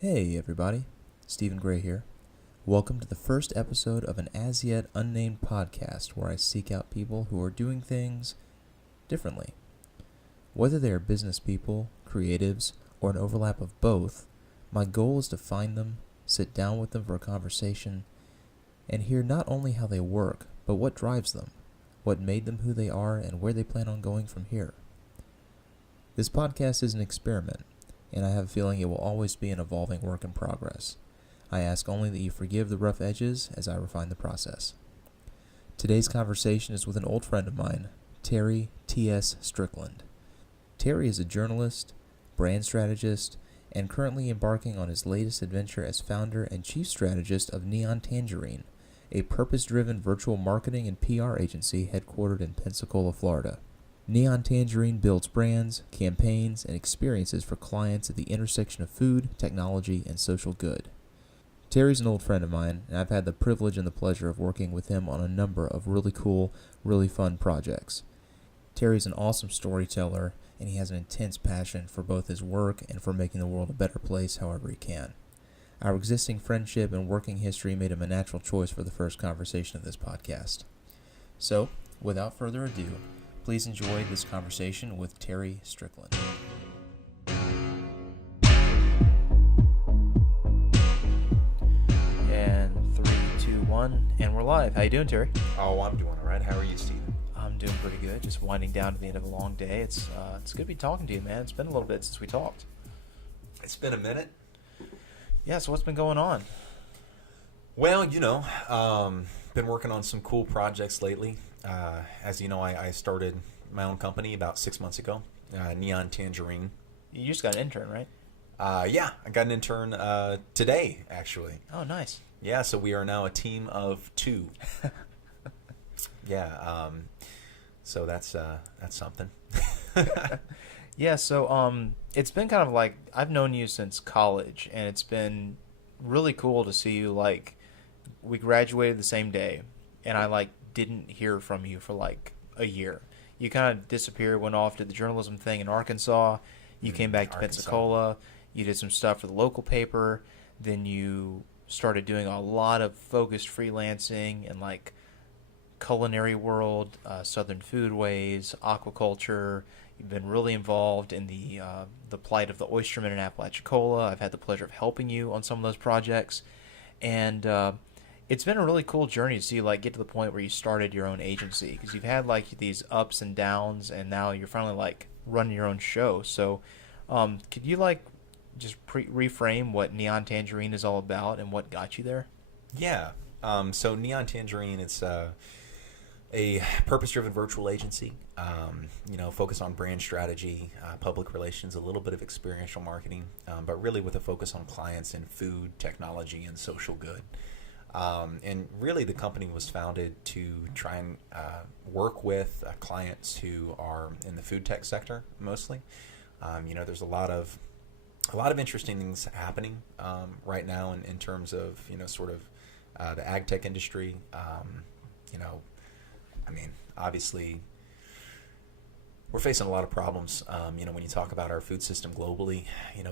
Hey everybody, Stephen Gray here. Welcome to the first episode of an as yet unnamed podcast where I seek out people who are doing things differently. Whether they are business people, creatives, or an overlap of both, my goal is to find them, sit down with them for a conversation, and hear not only how they work, but what drives them, what made them who they are, and where they plan on going from here. This podcast is an experiment, and I have a feeling it will always be an evolving work in progress. I ask only that you forgive the rough edges as I refine the process. Today's conversation is with an old friend of mine, Terry T.S. Strickland. Terry is a journalist, brand strategist, and currently embarking on his latest adventure as founder and chief strategist of Neon Tangerine, a purpose-driven virtual marketing and PR agency headquartered in Pensacola, Florida. Neon Tangerine builds brands, campaigns, and experiences for clients at the intersection of food, technology, and social good. Terry's an old friend of mine, and I've had the privilege and the pleasure of working with him on a number of really cool, really fun projects. Terry's an awesome storyteller, and he has an intense passion for both his work and for making the world a better place however he can. Our existing friendship and working history made him a natural choice for the first conversation of this podcast. So, without further ado, please enjoy this conversation with Terry Strickland. And 3, 2, 1, and we're live. How you doing, Terry? Oh, I'm doing all right. How are you, Steven? I'm doing pretty good. Just winding down to the end of a long day. It's good to be talking to you, man. It's been a little bit since we talked. It's been a minute. Yeah, so what's been going on? Well, been working on some cool projects lately. As you know, I started my own company about 6 months ago, Neon Tangerine. You just got an intern, right? Yeah, I got an intern today, actually. Oh, nice. Yeah, so we are now a team of 2. Yeah, so that's something. Yeah, so it's been kind of like I've known you since college, and it's been really cool to see you. Like, we graduated the same day, and I didn't hear from you for like a year. You kind of disappeared, went off to the journalism thing in Arkansas. You came back to Pensacola. You did some stuff for the local paper. Then you started doing a lot of focused freelancing and like culinary world, southern foodways, aquaculture. You've been really involved in the plight of the oystermen in Apalachicola. I've had the pleasure of helping you on some of those projects, and it's been a really cool journey to see you get to the point where you started your own agency, because you've had these ups and downs, and now you're finally running your own show. So, could you just reframe what Neon Tangerine is all about and what got you there? Yeah. So Neon Tangerine, it's a purpose-driven virtual agency, focus on brand strategy, public relations, a little bit of experiential marketing, but really with a focus on clients in food, technology, and social good. And really the company was founded to try and work with clients who are in the food tech sector mostly. There's a lot of interesting things happening right now in terms of the ag tech industry. Obviously, we're facing a lot of problems, when you talk about our food system globally,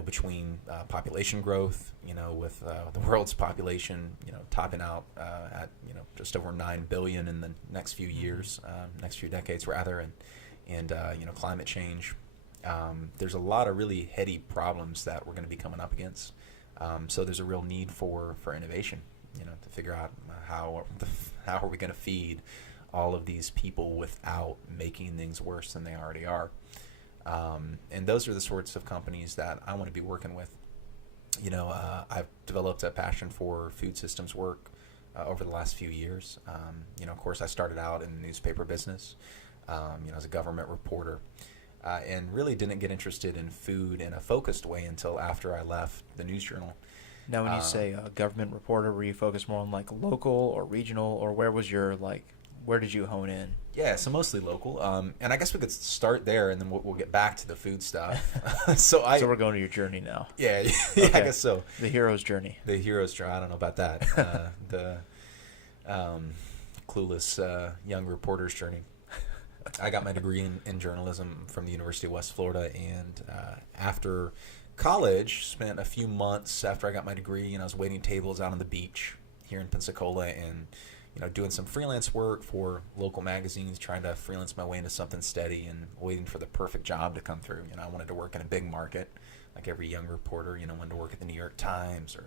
between population growth, with the world's population, topping out at, just over 9 billion in the next few years, next few decades rather, and climate change. There's a lot of really heady problems that we're going to be coming up against. So there's a real need for innovation, to figure out how are we going to feed all of these people without making things worse than they already are. And those are the sorts of companies that I want to be working with. I've developed a passion for food systems work over the last few years. Of course, I started out in the newspaper business, as a government reporter, and really didn't get interested in food in a focused way until after I left the news journal. Now, when you say government reporter, were you focused more on local or regional, or where was your where did you hone in? Yeah, so mostly local. And I guess we could start there, and then we'll get back to the food stuff. So we're going to your journey now. Yeah, Okay. I guess so. The hero's journey. The hero's journey. I don't know about that. The clueless young reporter's journey. I got my degree in journalism from the University of West Florida, and after college, spent a few months after I got my degree, I was waiting tables out on the beach here in Pensacola and, doing some freelance work for local magazines, trying to freelance my way into something steady and waiting for the perfect job to come through. I wanted to work in a big market, like every young reporter, wanted to work at the New York Times or,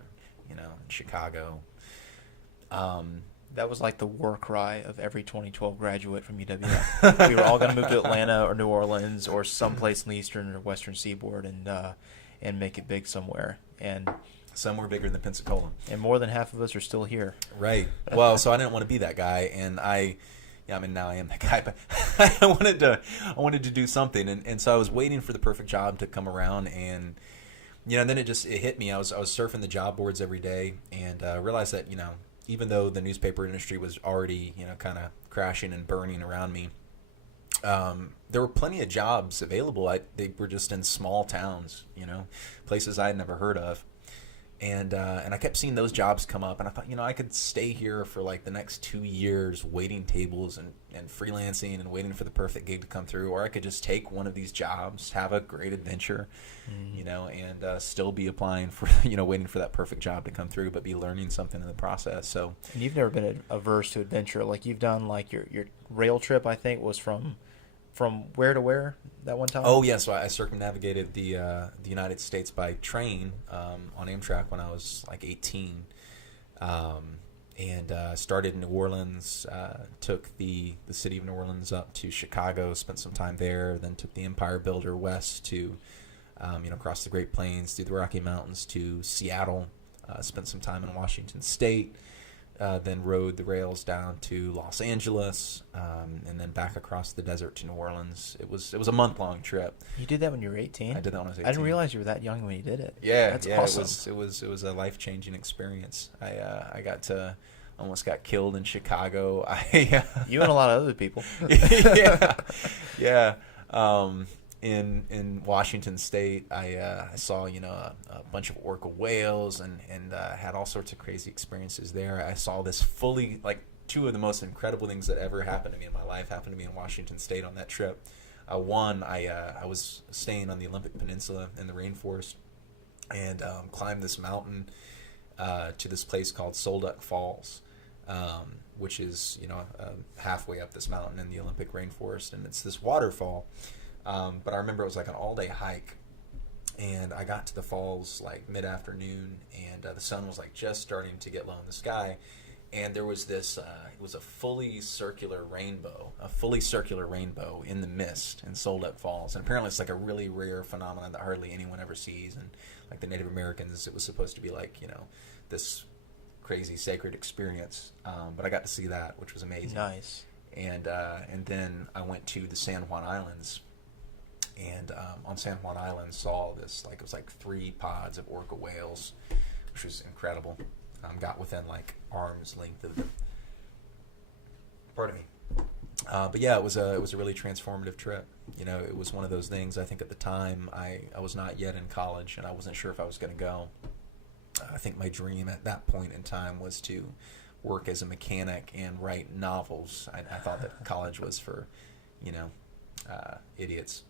in Chicago. That was like the war cry of every 2012 graduate from UWF. We were all going to move to Atlanta or New Orleans or someplace in the eastern or western seaboard and make it big somewhere. And somewhere bigger than Pensacola. And more than half of us are still here. Right. Well, so I didn't want to be that guy, and now I am that guy, but I wanted to do something, and so I was waiting for the perfect job to come around, and then it hit me. I was surfing the job boards every day, and realized that even though the newspaper industry was already kind of crashing and burning around me, there were plenty of jobs available. They were just in small towns, places I had never heard of. And I kept seeing those jobs come up, and I thought, I could stay here for like the next 2 years waiting tables and freelancing and waiting for the perfect gig to come through, or I could just take one of these jobs, have a great adventure, and still be applying for, waiting for that perfect job to come through, but be learning something in the process. So, and you've never been averse to adventure. Like you've done like your rail trip, I think, was from where to where that one time? Oh, yeah. So I circumnavigated the United States by train on Amtrak when I was like 18. And started in New Orleans, took the city of New Orleans up to Chicago, spent some time there, then took the Empire Builder west to, across the Great Plains, through the Rocky Mountains to Seattle, spent some time in Washington State, then rode the rails down to Los Angeles, and then back across the desert to New Orleans. It was a month-long trip. You did that when you were 18? I did that when I was 18. I didn't realize you were that young when you did it. Yeah, that's awesome. It was a life-changing experience. I almost got killed in Chicago. You and a lot of other people. yeah. In Washington State, I saw a bunch of orca whales and had all sorts of crazy experiences there. I saw this fully, like, two of the most incredible things that ever happened to me in my life happened to me in Washington State on that trip. One, I was staying on the Olympic Peninsula in the rainforest and climbed this mountain to this place called Solduck Falls, which is halfway up this mountain in the Olympic rainforest, and it's this waterfall. But I remember it was like an all-day hike, and I got to the falls like mid-afternoon, and the sun was like just starting to get low in the sky, and there was this, it was a fully circular rainbow in the mist in Solduck Falls, and apparently it's like a really rare phenomenon that hardly anyone ever sees, and like the Native Americans, it was supposed to be like, this crazy sacred experience, but I got to see that, which was amazing. Nice. And then I went to the San Juan Islands, and on San Juan Island saw this, like, it was like 3 pods of orca whales, which was incredible. Got within like arm's length of them. Pardon me. But yeah, it was a really transformative trip. It was one of those things. I think at the time I was not yet in college, and I wasn't sure if I was going to go. I think my dream at that point in time was to work as a mechanic and write novels. I thought that college was for, idiots.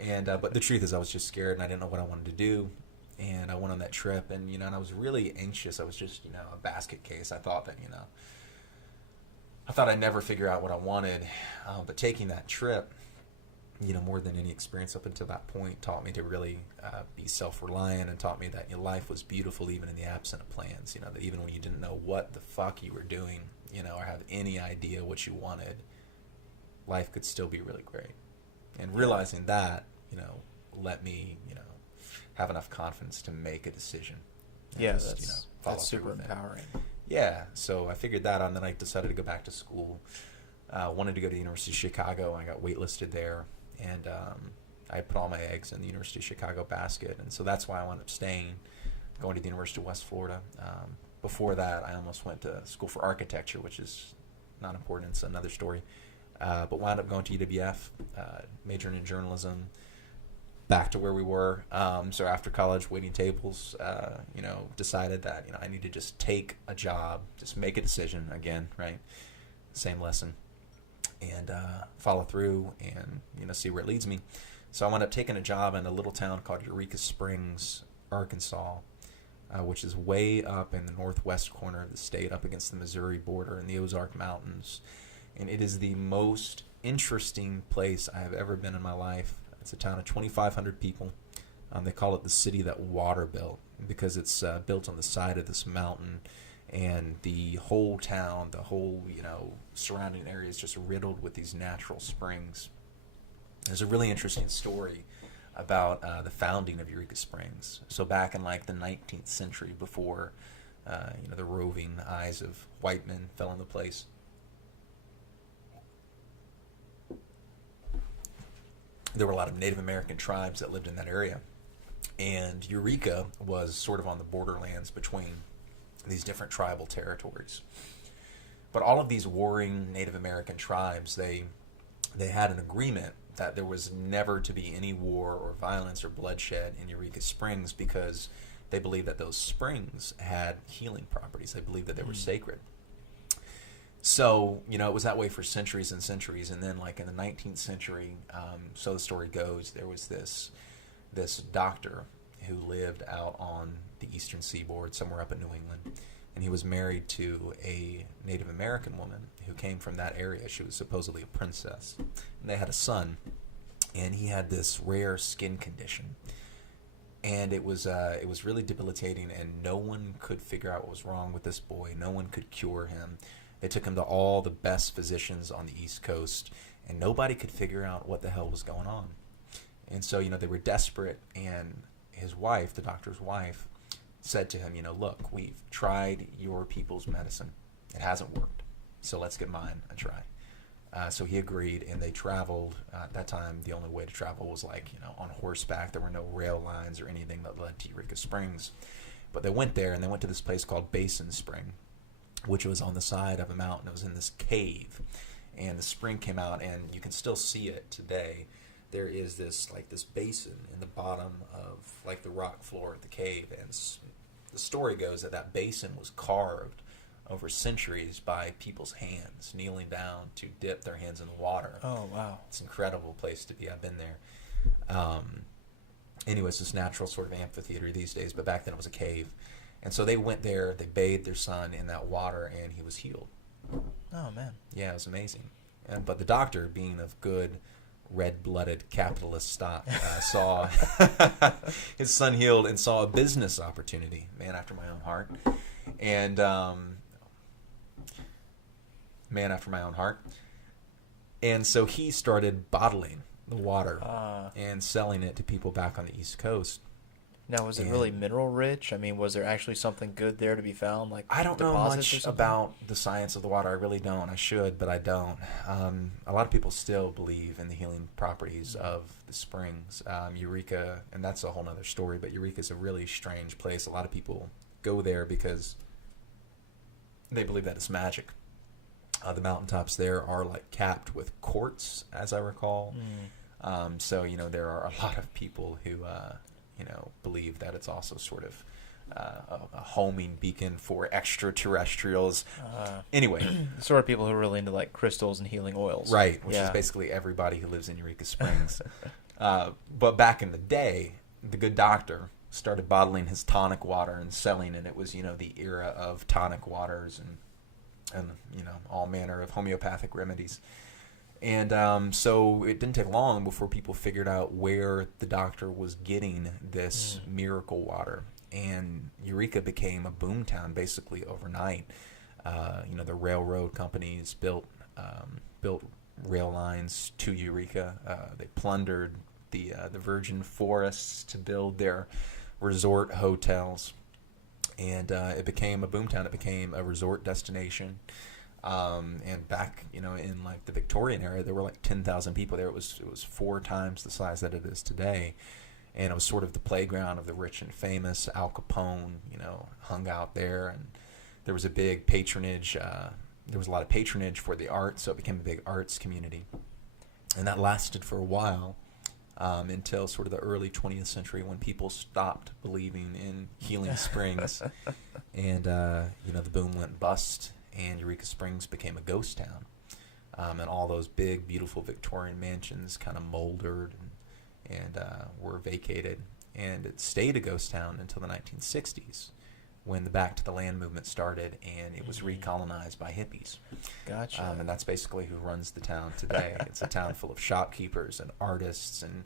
And but the truth is, I was just scared, and I didn't know what I wanted to do. And I went on that trip, and and I was really anxious. I was just a basket case. I thought that I'd never figure out what I wanted. But taking that trip, more than any experience up until that point, taught me to really be self-reliant, and taught me that life was beautiful even in the absence of plans. That even when you didn't know what the fuck you were doing, or have any idea what you wanted, life could still be really great. And realizing that, let me, have enough confidence to make a decision. Yeah, that's super empowering. Yeah, so I figured that out, and then I decided to go back to school. Wanted to go to the University of Chicago. I got waitlisted there, and I put all my eggs in the University of Chicago basket, and so that's why I wound up staying, going to the University of West Florida. Before that, I almost went to school for architecture, which is not important. It's another story. But wound up going to UWF, majoring in journalism, back to where we were. So after college, waiting tables, decided that, I need to just take a job, just make a decision again, right? Same lesson, and follow through and, see where it leads me. So I wound up taking a job in a little town called Eureka Springs, Arkansas, which is way up in the northwest corner of the state, up against the Missouri border in the Ozark Mountains. And it is the most interesting place I have ever been in my life. It's a town of 2,500 people. They call it the city that water built because it's built on the side of this mountain, and the whole town, the whole surrounding area is just riddled with these natural springs. There's a really interesting story about the founding of Eureka Springs. So back in like the 19th century, before the roving eyes of white men fell into place, there were a lot of Native American tribes that lived in that area. And Eureka was sort of on the borderlands between these different tribal territories. But all of these warring Native American tribes, they had an agreement that there was never to be any war or violence or bloodshed in Eureka Springs because they believed that those springs had healing properties. They believed that they were sacred. So, it was that way for centuries and centuries. And then, like in the 19th century, so the story goes, there was this doctor who lived out on the eastern seaboard, somewhere up in New England. And he was married to a Native American woman who came from that area. She was supposedly a princess. And they had a son. And he had this rare skin condition. And it was really debilitating, and no one could figure out what was wrong with this boy. No one could cure him. They took him to all the best physicians on the East Coast, and nobody could figure out what the hell was going on. And so, they were desperate, and his wife, the doctor's wife, said to him, look, we've tried your people's medicine. It hasn't worked, so let's get mine a try. So he agreed, and they traveled. At that time, the only way to travel was on horseback. There were no rail lines or anything that led to Eureka Springs. But they went there, and they went to this place called Basin Spring, which was on the side of a mountain. It was in this cave, and the spring came out, and you can still see it today. There is this basin in the bottom of the rock floor of the cave, and the story goes that basin was carved over centuries by people's hands, kneeling down to dip their hands in the water. Oh, wow. It's an incredible place to be. I've been there. Anyway, it's this natural sort of amphitheater these days, but back then it was a cave. And so they went there, they bathed their son in that water, and he was healed. Oh, man. Yeah, it was amazing. But the doctor, being of good, red-blooded capitalist stock, saw his son healed and saw a business opportunity, man after my own heart. And man after my own heart. And so he started bottling the water and selling it to people back on the East Coast. Now, was it really mineral rich? I mean, was there actually something good there to be found? I don't know much about the science of the water. I really don't. I should, but I don't. A lot of people still believe in the healing properties of the springs. Eureka, and that's a whole other story, but Eureka is a really strange place. A lot of people go there because they believe that it's magic. The mountaintops there are capped with quartz, as I recall. So, there are a lot of people who... believe that it's also sort of a homing beacon for extraterrestrials. Anyway. The sort of people who are really into crystals and healing oils. Right, which is basically everybody who lives in Eureka Springs. But back in the day, the good doctor started bottling his tonic water and selling it. It was, the era of tonic waters and all manner of homeopathic remedies. And so it didn't take long before people figured out where the doctor was getting this miracle water. And Eureka became a boomtown basically overnight. The railroad companies built rail lines to Eureka. They plundered the virgin forests to build their resort hotels. And it became a boomtown. It became a resort destination. And back, in the Victorian era, there were 10,000 people there. It was 4 times the size that it is today, and it was sort of the playground of the rich and famous. Al Capone, hung out there, and there was a big patronage. There was a lot of patronage for the arts, so it became a big arts community, and that lasted for a while until sort of the early 20th century when people stopped believing in healing springs, and the boom went bust. And Eureka Springs became a ghost town. And all those big, beautiful Victorian mansions kind of moldered and were vacated, and it stayed a ghost town until the 1960s, when the Back to the Land movement started, and it was recolonized by hippies. Gotcha. And that's basically who runs the town today. It's a town full of shopkeepers and artists and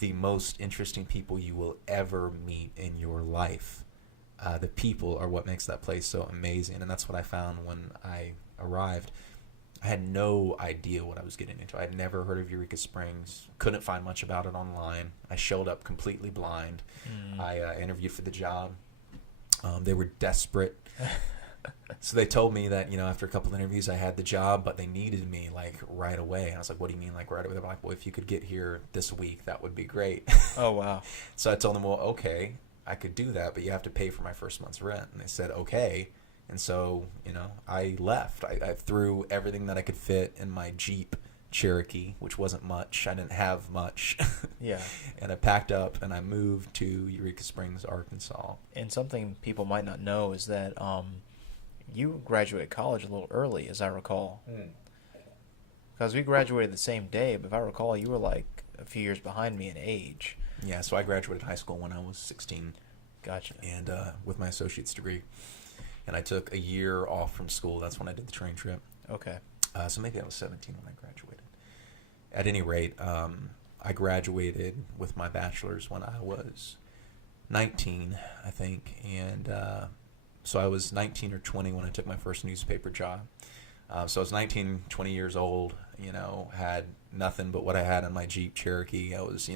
the most interesting people you will ever meet in your life. The people are what makes that place so amazing, and that's what I found when I arrived. I had no idea what I was getting into. I had never heard of Eureka Springs, couldn't find much about it online. I showed up completely blind. I interviewed for the job. They were desperate. So they told me that, after a couple of interviews I had the job, but they needed me like right away. And I was like, what do you mean like right away? They're like, well, if you could get here this week, that would be great. Oh, wow. So I told them, well, okay, I could do that, but you have to pay for my first month's rent. And they said, okay. And so, I left. I threw everything that I could fit in my Jeep Cherokee, which wasn't much. I didn't have much. Yeah. And I packed up and I moved to Eureka Springs, Arkansas. And something people might not know is that you graduated college a little early, as I recall. Because we graduated the same day, but if I recall, you were like a few years behind me in age. Yeah, so I graduated high school when I was 16. Gotcha. And with my associate's degree. And I took a year off from school. That's when I did the train trip. Okay. So maybe I was 17 when I graduated. At any rate, I graduated with my bachelor's when I was 19, I think. And so I was 19 or 20 when I took my first newspaper job. So I was 19, 20 years old, had nothing but what I had in my Jeep Cherokee. I was,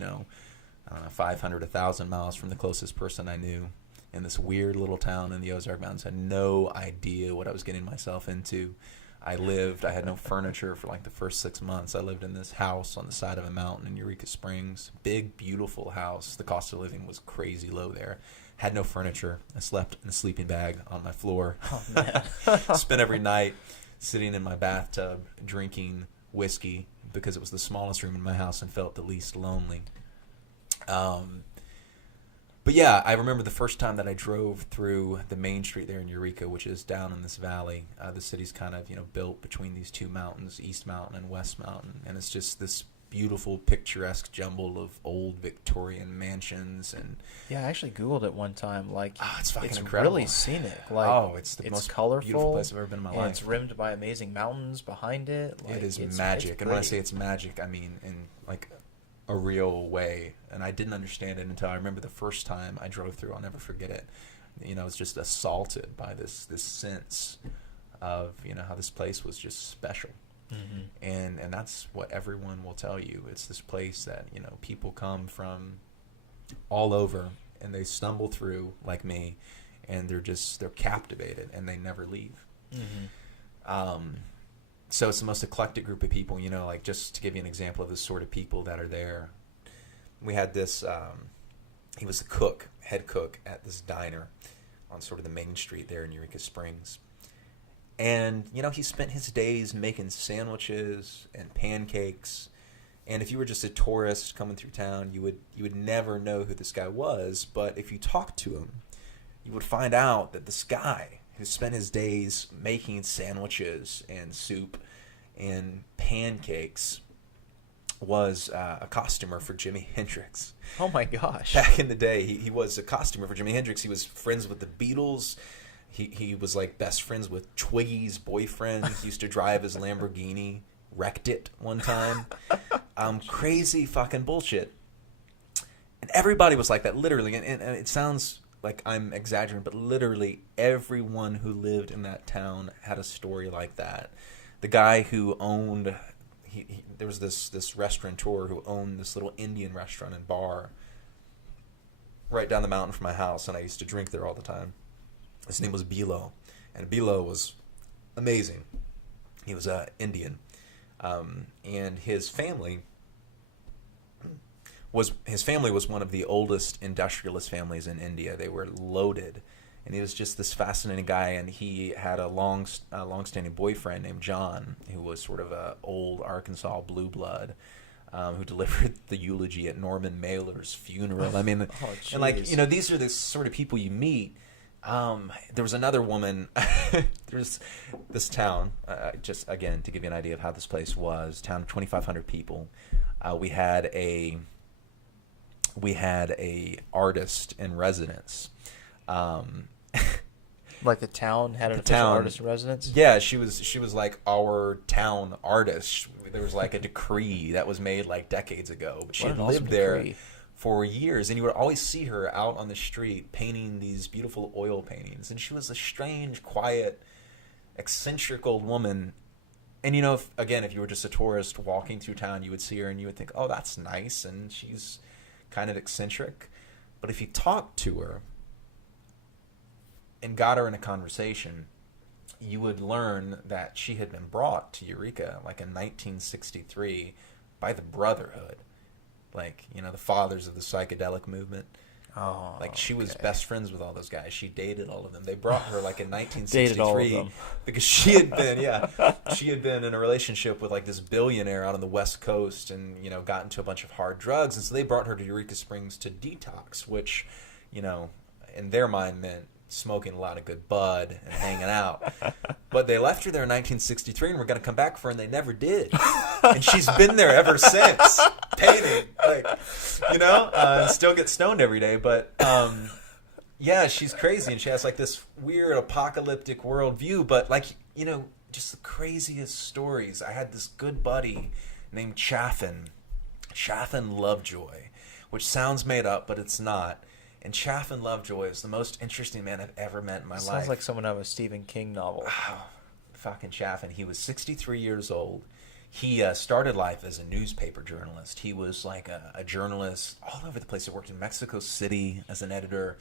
500, 1,000 miles from the closest person I knew in this weird little town in the Ozark Mountains. I had no idea what I was getting myself into. I had no furniture for like the first 6 months. I lived in this house on the side of a mountain in Eureka Springs. Big, beautiful house. The cost of living was crazy low there. Had no furniture. I slept in a sleeping bag on my floor. Oh, man. Spent every night sitting in my bathtub drinking whiskey because it was the smallest room in my house and felt the least lonely. But yeah, I remember the first time that I drove through the main street there in Eureka, which is down in this valley. The city's kind of, built between these two mountains, East Mountain and West Mountain. And it's just this beautiful, picturesque jumble of old Victorian mansions. And yeah, I actually Googled it one time. Like, it's fucking it's incredible. really scenic. Like, it's the most colorful, beautiful place I've ever been in my life. It's rimmed by amazing mountains behind it. Like, It is it's magic. And when I pretty. say it's magic, I mean in like a real way. And I didn't understand it until I remember the first time I drove through. I'll never forget it. It's just assaulted by this sense of, how this place was just special. Mm-hmm. And that's what everyone will tell you. It's this place that, people come from all over and they stumble through like me, and they're captivated and they never leave. Mm-hmm. So it's the most eclectic group of people, like just to give you an example of the sort of people that are there. We had this, he was the head cook at this diner on sort of the main street there in Eureka Springs. And, he spent his days making sandwiches and pancakes. And if you were just a tourist coming through town, you would never know who this guy was. But if you talked to him, you would find out that this guy who spent his days making sandwiches and soup and pancakes was a costumer for Jimi Hendrix. Oh my gosh. Back in the day, he was a costumer for Jimi Hendrix. He was friends with the Beatles. He was like best friends with Twiggy's boyfriend. He used to drive his Lamborghini, wrecked it one time. Crazy fucking bullshit. And everybody was like that, literally. And it sounds like I'm exaggerating, but literally everyone who lived in that town had a story like that. The guy who owned... there was this restaurateur who owned this little Indian restaurant and bar right down the mountain from my house, and I used to drink there all the time. His name was Bilo, and Bilo was amazing. He was Indian, and his family was one of the oldest industrialist families in India. They were loaded, and he was just this fascinating guy. And he had a long-standing boyfriend named John, who was sort of a old Arkansas blue blood, who delivered the eulogy at Norman Mailer's funeral. I mean, and like these are the sort of people you meet. There was another woman. There's this town. Just again to give you an idea of how this place was. Town of 2,500 people. We had a we had a artist in residence. Like the town had an official artist in residence? Yeah, she was like our town artist. There was like a decree that was made like decades ago, but she had lived there for years, and you would always see her out on the street painting these beautiful oil paintings. And she was a strange, quiet, eccentric old woman. And you know, if you were just a tourist walking through town, you would see her and you would think, oh, that's nice, and she's kind of eccentric. But if you talked to her and got her in a conversation, you would learn that she had been brought to Eureka like in 1963 by the Brotherhood, like, you know, the fathers of the psychedelic movement. Oh, like she was best friends with all those guys. She dated all of them. They brought her like in 1963 dated all of them. because she had been in a relationship with like this billionaire out on the West Coast, and you know, got into a bunch of hard drugs, and so they brought her to Eureka Springs to detox, which, you know, in their mind meant smoking a lot of good bud and hanging out. But they left her there in 1963 and were going to come back for her, and they never did. And she's been there ever since, painting, like, you know, and still gets stoned every day. But yeah, she's crazy, and she has like this weird apocalyptic worldview. But like, you know, just the craziest stories. I had this good buddy named Chaffin Lovejoy, which sounds made up, but it's not. And Chaffin Lovejoy is the most interesting man I've ever met in my life. Sounds like someone out of a Stephen King novel. Oh, fucking Chaffin. He was 63 years old. He started life as a newspaper journalist. He was like a journalist all over the place. He worked in Mexico City as an editor,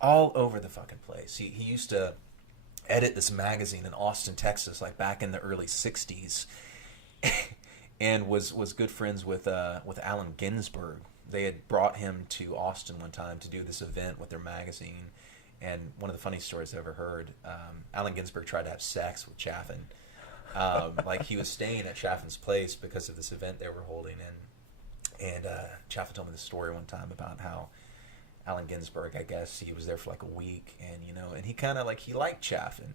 all over the fucking place. He used to edit this magazine in Austin, Texas, like back in the early 60s, and was good friends with Allen Ginsberg. They had brought him to Austin one time to do this event with their magazine, and one of the funniest stories I've ever heard, Allen Ginsberg tried to have sex with Chaffin. Like he was staying at Chaffin's place because of this event they were holding, and Chaffin told me the story one time about how Allen Ginsberg, I guess he was there for like a week, and you know, and he kind of like, he liked Chaffin,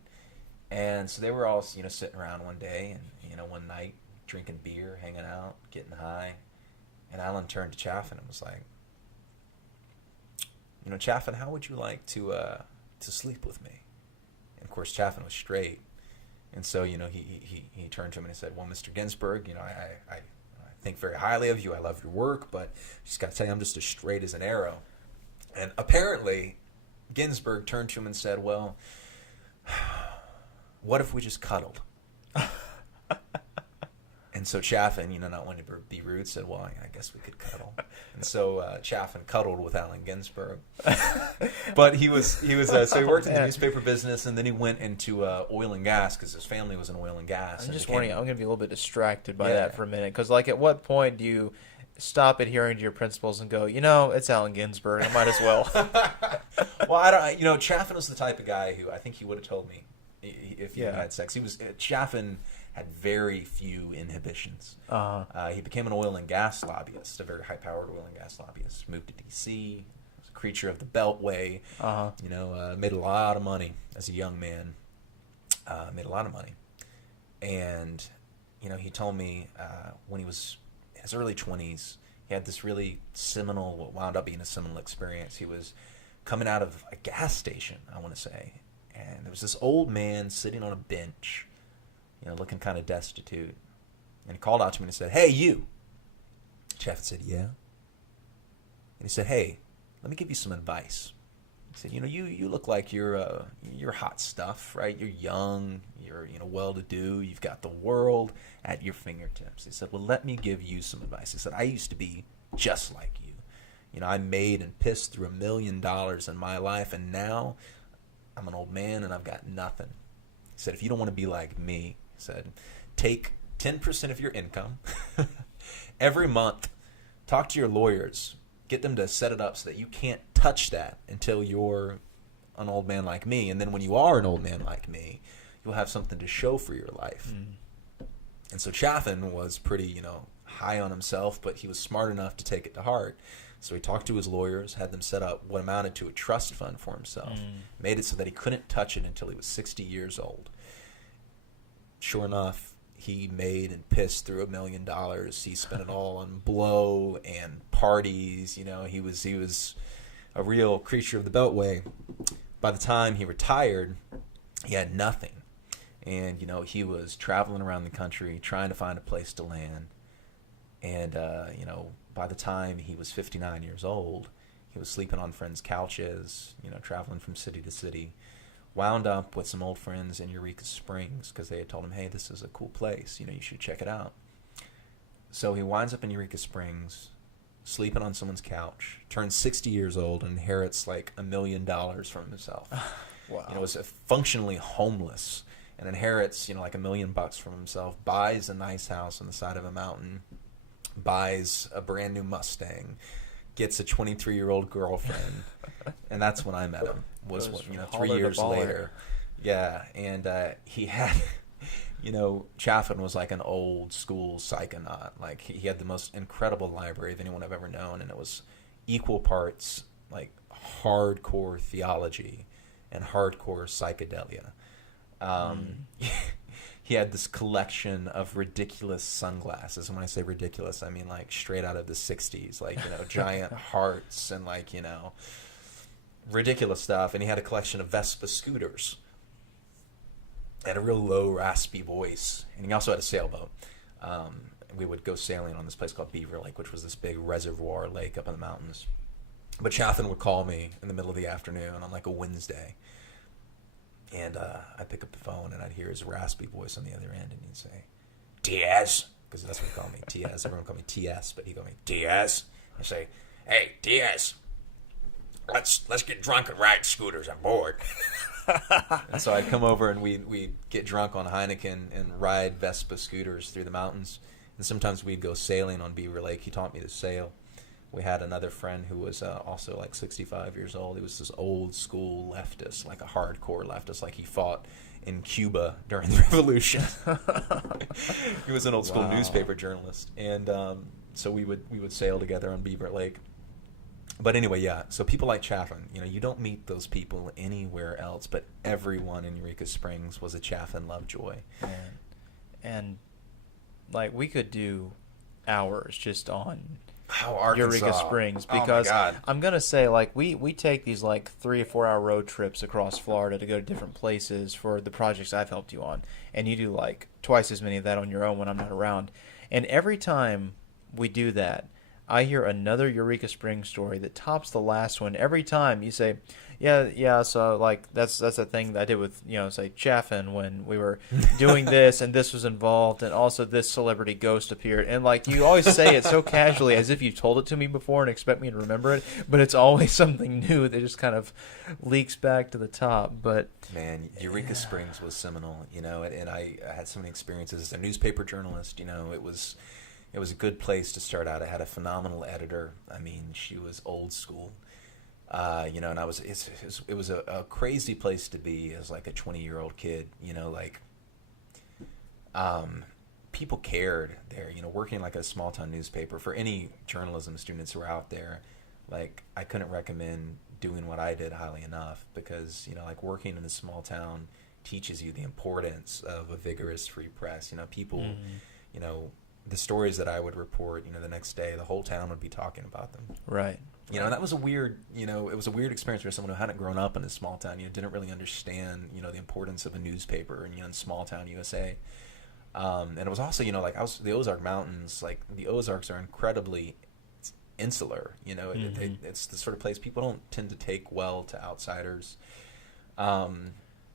and so they were all, you know, sitting around one day, and you know, one night drinking beer, hanging out, getting high. And Alan turned to Chaffin and was like, you know, Chaffin, how would you like to sleep with me? And of course, Chaffin was straight. And so, you know, he turned to him and he said, well, Mr. Ginsberg, you know, I think very highly of you. I love your work, but I just got to tell you, I'm just as straight as an arrow. And apparently, Ginsberg turned to him and said, well, what if we just cuddled? And so Chaffin, you know, not wanting to be rude, said, well, I guess we could cuddle. And so Chaffin cuddled with Allen Ginsberg. But he so he worked in the newspaper business, and then he went into oil and gas because his family was in oil and gas. I'm just warning you, I'm going to be a little bit distracted by that for a minute. Because, like, at what point do you stop adhering to your principles and go, you know, it's Allen Ginsberg, I might as well? Well, I don't, you know, Chaffin was the type of guy who I think he would have told me if you had sex. Chaffin had very few inhibitions. He became an oil and gas lobbyist, a very high-powered oil and gas lobbyist. Moved to D.C., was a creature of the Beltway. You know, made a lot of money as a young man. Made a lot of money. And, you know, he told me when he was in his early 20s, he had this really seminal, what wound up being a seminal experience. He was coming out of a gas station, I want to say, and there was this old man sitting on a bench, you know, looking kind of destitute. And he called out to me and he said, hey, you. Chaffin said, yeah. And he said, hey, let me give you some advice. He said, you know, you look like you're hot stuff, right? You're young, you're, you know, well-to-do, you've got the world at your fingertips. He said, well, let me give you some advice. He said, I used to be just like you. You know, I made and pissed through $1 million in my life, and now I'm an old man and I've got nothing. He said, if you don't want to be like me, he said, take 10% of your income every month, talk to your lawyers, get them to set it up so that you can't touch that until you're an old man like me. And then when you are an old man like me, you'll have something to show for your life. And so Chaffin was pretty, you know, high on himself, but he was smart enough to take it to heart. So he talked to his lawyers, had them set up what amounted to a trust fund for himself, made it so that he couldn't touch it until he was 60 years old. Sure enough, he made and pissed through $1 million. He spent it all on blow and parties. You know, he was a real creature of the Beltway. By the time he retired, he had nothing. And, you know, he was traveling around the country trying to find a place to land. And, you know, by the time he was 59 years old, he was sleeping on friends' couches, you know, traveling from city to city. Wound up with some old friends in Eureka Springs because they had told him, hey, this is a cool place. You know, you should check it out. So he winds up in Eureka Springs, sleeping on someone's couch, turns 60 years old, and inherits like $1 million from himself. Wow. You know, was functionally homeless and inherits, you know, like $1 million from himself, buys a nice house on the side of a mountain, buys a brand new Mustang, gets a 23-year-old girlfriend, and that's when I met him. Was what, you know, 3 years later. Yeah, and he had, you know, Chaffin was like an old school psychonaut. Like he had the most incredible library of anyone I've ever known, and it was equal parts like hardcore theology and hardcore psychedelia. He had this collection of ridiculous sunglasses. And when I say ridiculous, I mean like straight out of the 60s, like, you know, giant hearts and like, you know, ridiculous stuff. And he had a collection of Vespa scooters. Had a real low, raspy voice. And he also had a sailboat. We would go sailing on this place called Beaver Lake, which was this big reservoir lake up in the mountains. But Chaffin would call me in the middle of the afternoon on like a Wednesday. And I'd pick up the phone, and I'd hear his raspy voice on the other end, and he'd say, Diaz, because that's what he called me, Diaz. Everyone called me TS, but he called me Diaz. I'd say, hey, Diaz, let's get drunk and ride scooters. I'm bored. And so I'd come over, and we'd get drunk on Heineken and ride Vespa scooters through the mountains. And sometimes we'd go sailing on Beaver Lake. He taught me to sail. We had another friend who was also like 65 years old. He was this old school leftist, like a hardcore leftist, like he fought in Cuba during the revolution. He was an old school newspaper journalist. And so we would sail together on Beaver Lake. But anyway, yeah, so people like Chaffin, you know, you don't meet those people anywhere else, but everyone in Eureka Springs was a Chaffin Lovejoy. And like we could do hours just on Eureka Springs, because I'm gonna say like we take these like 3 or 4 hour road trips across Florida to go to different places for the projects I've helped you on, and you do like twice as many of that on your own when I'm not around. And every time we do that, I hear another Eureka Springs story that tops the last one. Every time you say, yeah, so like that's the thing that I did with, you know, say Chaffin when we were doing this and this was involved, and also this celebrity ghost appeared, and like you always say it so casually as if you've told it to me before and expect me to remember it, but it's always something new that just kind of leaks back to the top. But man, Eureka Springs was seminal, you know, and I had so many experiences as a newspaper journalist. You know, it was a good place to start out. I had a phenomenal editor. I mean, she was old school. You know, and it was a crazy place to be as like a 20-year-old kid, you know, like, people cared there, you know, working like a small town newspaper. For any journalism students who are out there, like, I couldn't recommend doing what I did highly enough, because, you know, like working in a small town teaches you the importance of a vigorous free press. You know, people, you know, the stories that I would report, you know, the next day, the whole town would be talking about them. Right. You know, and that was a weird, you know, it was a weird experience for someone who hadn't grown up in a small town, you know, didn't really understand, you know, the importance of a newspaper and, you know, in small town USA. And it was also, you know, like the Ozark Mountains, like the Ozarks are incredibly insular, you know, it's the sort of place people don't tend to take well to outsiders.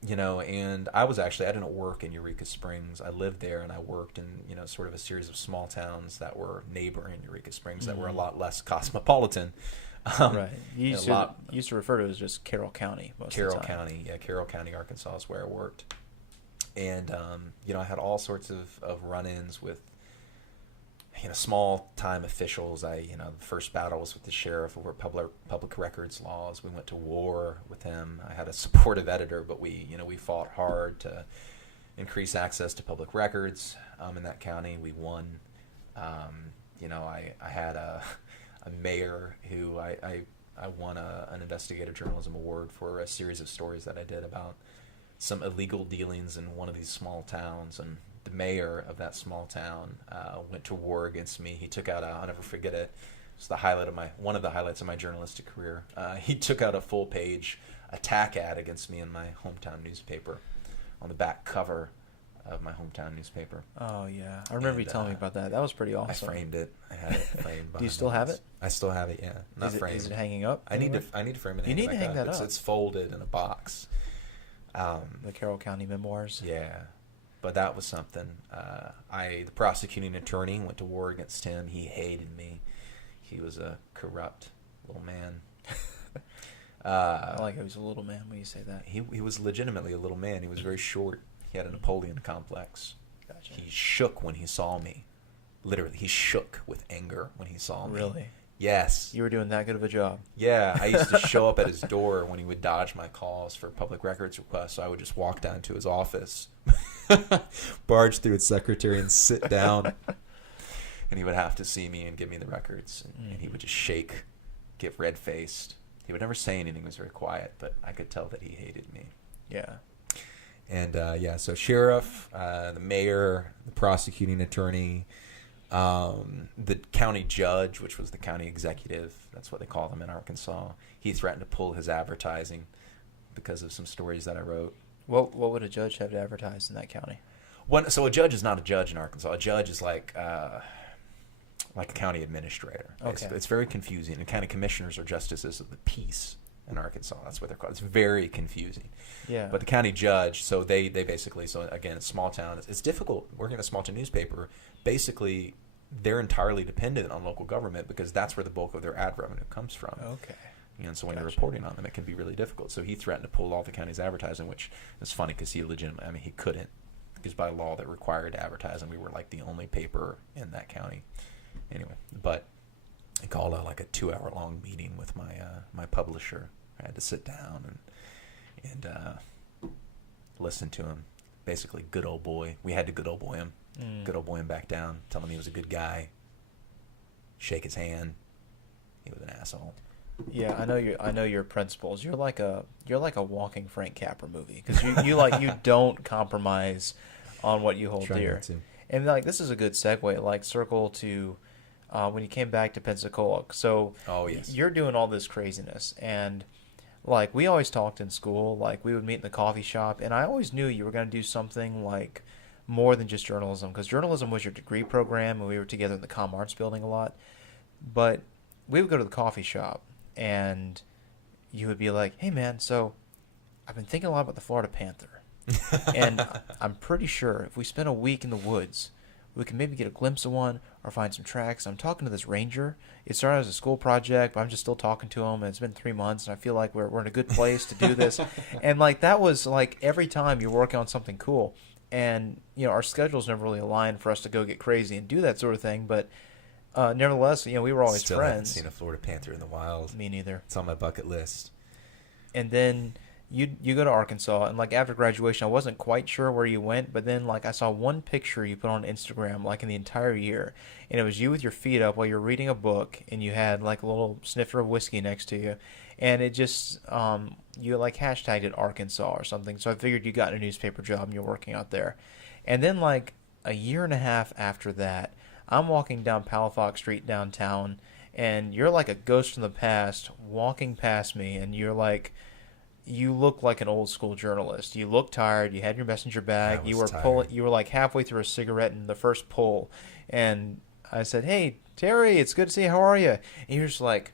You know, and I didn't work in Eureka Springs. I lived there, and I worked in, you know, sort of a series of small towns that were neighboring Eureka Springs that were a lot less cosmopolitan. Right. You used to refer to it as just Carroll County most of the time. Carroll County, Arkansas is where I worked. And, you know, I had all sorts of run-ins with, you know, small-time officials. The first battle was with the sheriff over public records laws. We went to war with him. I had a supportive editor, but we fought hard to increase access to public records in that county. We won. You know, I had a mayor who I won an investigative journalism award for a series of stories that I did about some illegal dealings in one of these small towns, and the mayor of that small town went to war against me. He took out I'll never forget it. It's one of the highlights of my journalistic career. He took out a full-page attack ad against me in my hometown newspaper, on the back cover of my hometown newspaper. Oh yeah, I remember you telling me about that. That was pretty awesome. I framed it. I had it framed. Do you still have it? I still have it. Yeah, not framed. Is it hanging up? I need to frame it. You need to hang that up. It's folded in a box. The Carroll County Memoirs. Yeah, but that was something. The prosecuting attorney, went to war against him. He hated me. He was a corrupt little man. I like he was a little man when you say that. He was legitimately a little man. He was very short. He had a Napoleon complex. Gotcha. He shook when he saw me. Literally, he shook with anger when he saw me. Really? Yes. You were doing that good of a job. Yeah, I used to show up at his door when he would dodge my calls for public records requests. So I would just walk down to his office, barge through its secretary, and sit down. And he would have to see me and give me the records. And he would just shake, get red-faced. He would never say anything. He was very quiet, but I could tell that he hated me. Yeah. And, so sheriff, the mayor, the prosecuting attorney, the county judge, which was the county executive, that's what they call them in Arkansas, he threatened to pull his advertising because of some stories that I wrote. What would a judge have to advertise in that county? So a judge is not a judge in Arkansas. A judge is like a county administrator. Okay. It's very confusing. And county commissioners are justices of the peace in Arkansas. That's what they're called. It's very confusing. Yeah. But the county judge, so they basically, so again, it's small town. It's difficult working in a small town newspaper. Basically, they're entirely dependent on local government because that's where the bulk of their ad revenue comes from. Okay. So when you're reporting on them, it can be really difficult. So he threatened to pull all the county's advertising, which is funny because he couldn't. Because by law, that required advertising. We were like the only paper in that county. Anyway, but I called a 2-hour-long meeting with my publisher. I had to sit down and listen to him. Basically, good old boy. We had to good old boy him. Good old boy him back down. Tell him he was a good guy. Shake his hand. He was an asshole. Yeah, I know your principles. You're like a walking Frank Capra movie because you don't compromise on what you hold Try dear. not to. And this is a good segue. Circle to when you came back to Pensacola. So yes. You're doing all this craziness, and we always talked in school. We would meet in the coffee shop, and I always knew you were going to do something more than just journalism, because journalism was your degree program, and we were together in the Comm Arts building a lot. But we would go to the coffee shop, and you would be like, "Hey, man, so I've been thinking a lot about the Florida Panther, and I'm pretty sure if we spent a week in the woods, we can maybe get a glimpse of one or find some tracks. I'm talking to this ranger. It started as a school project, but I'm just still talking to him, and it's been 3 months, and I feel like we're in a good place to do this." And that was every time you're working on something cool. And, our schedules never really aligned for us to go get crazy and do that sort of thing. But nevertheless, we were always Still friends. haven't seen a Florida Panther in the wild. Me neither. It's on my bucket list. And then you go to Arkansas, and after graduation, I wasn't quite sure where you went, but then I saw one picture you put on Instagram in the entire year, and it was you with your feet up while you're reading a book, and you had a little snifter of whiskey next to you, and it just you hashtagged it Arkansas or something. So I figured you got a newspaper job and you're working out there. And then a year and a half after that, I'm walking down Palafox Street downtown, and you're like a ghost from the past walking past me, and you're you look like an old school journalist. You look tired. You had your messenger bag. You were tired. You were halfway through a cigarette in the first pull, and I said, "Hey, Terry, it's good to see you. How are you?" And you're just like,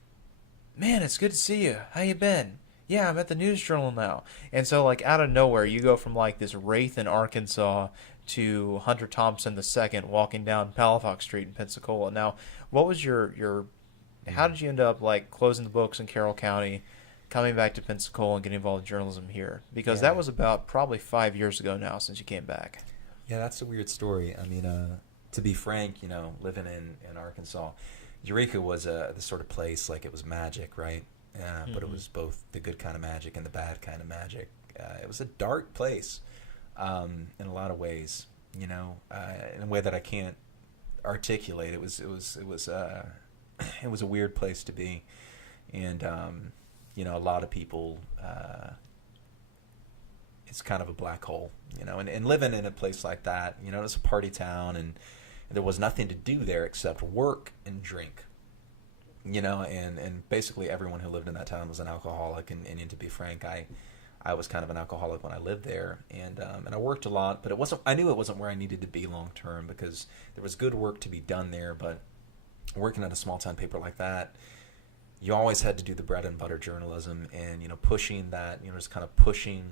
"Man, it's good to see you. How you been?" "Yeah, I'm at the News Journal now." And so out of nowhere, you go from this wraith in Arkansas to Hunter Thompson II walking down Palafox Street in Pensacola. Now, what was your how did you end up closing the books in Carroll County, coming back to Pensacola and getting involved in journalism here? Because that was about probably 5 years ago now since you came back. Yeah, that's a weird story. I mean, to be frank, living in Arkansas, Eureka was the sort of place it was magic, right? Yeah, but it was both the good kind of magic and the bad kind of magic. It was a dark place in a lot of ways, in a way that I can't articulate. It was a weird place to be, and a lot of people. it's kind of a black hole, you know. And living in a place like that, you know, it's a party town, and there was nothing to do there except work and drink, you know. And basically everyone who lived in that town was an alcoholic. And to be frank, I was kind of an alcoholic when I lived there, and I worked a lot, but I knew it wasn't where I needed to be long term, because there was good work to be done there. But working at a small town paper like that, you always had to do the bread and butter journalism, and, you know, pushing that, you know, just kind of pushing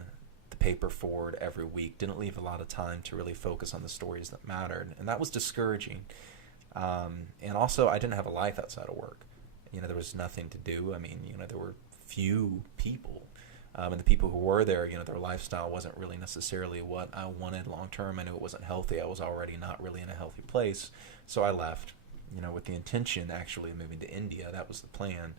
the paper forward every week didn't leave a lot of time to really focus on the stories that mattered, and that was discouraging. And also, I didn't have a life outside of work. You know, there was nothing to do. I mean, you know, there were few people. And the people who were there, you know, their lifestyle wasn't really necessarily what I wanted long term. I knew it wasn't healthy. I was already not really in a healthy place. So I left, you know, with the intention actually of moving to India. That was the plan.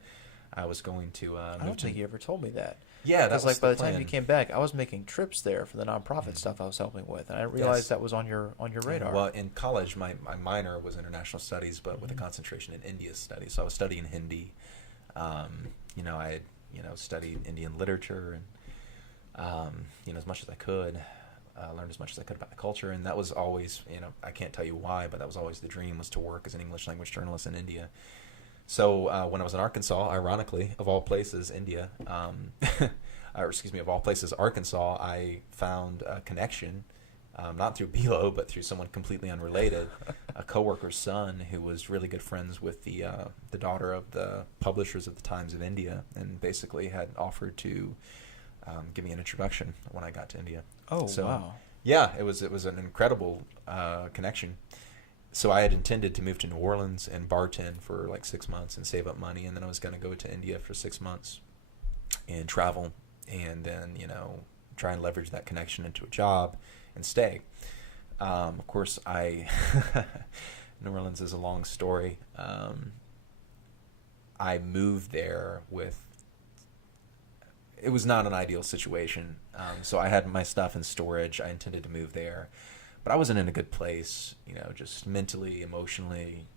I was going to I don't think you ever told me that. Yeah, that was like by the plan. time you came back, I was making trips there for the nonprofit stuff I was helping with, and I realized that was on your radar. Well, in college, my minor was international studies, but with a concentration in India studies. So I was studying Hindi. You know, I studied Indian literature, and you know, as much as I could, learned as much as I could about the culture. And that was always, you know, I can't tell you why, but that was always the dream, was to work as an English language journalist in India. So when I was in Arkansas, ironically, of all places, India, or excuse me, of all places, Arkansas, I found a connection, not through Bilo, but through someone completely unrelated, a coworker's son who was really good friends with the daughter of the publishers of the Times of India, and basically had offered to give me an introduction when I got to India. Oh, so, wow. Yeah, it was an incredible connection. So I had intended to move to New Orleans and bartend for like 6 months and save up money, and then I was going to go to India for 6 months and travel, and then, you know, try and leverage that connection into a job and stay. Of course, New Orleans is a long story. I moved there it was not an ideal situation. So I had my stuff in storage. I intended to move there, but I wasn't in a good place, you know, just mentally, emotionally.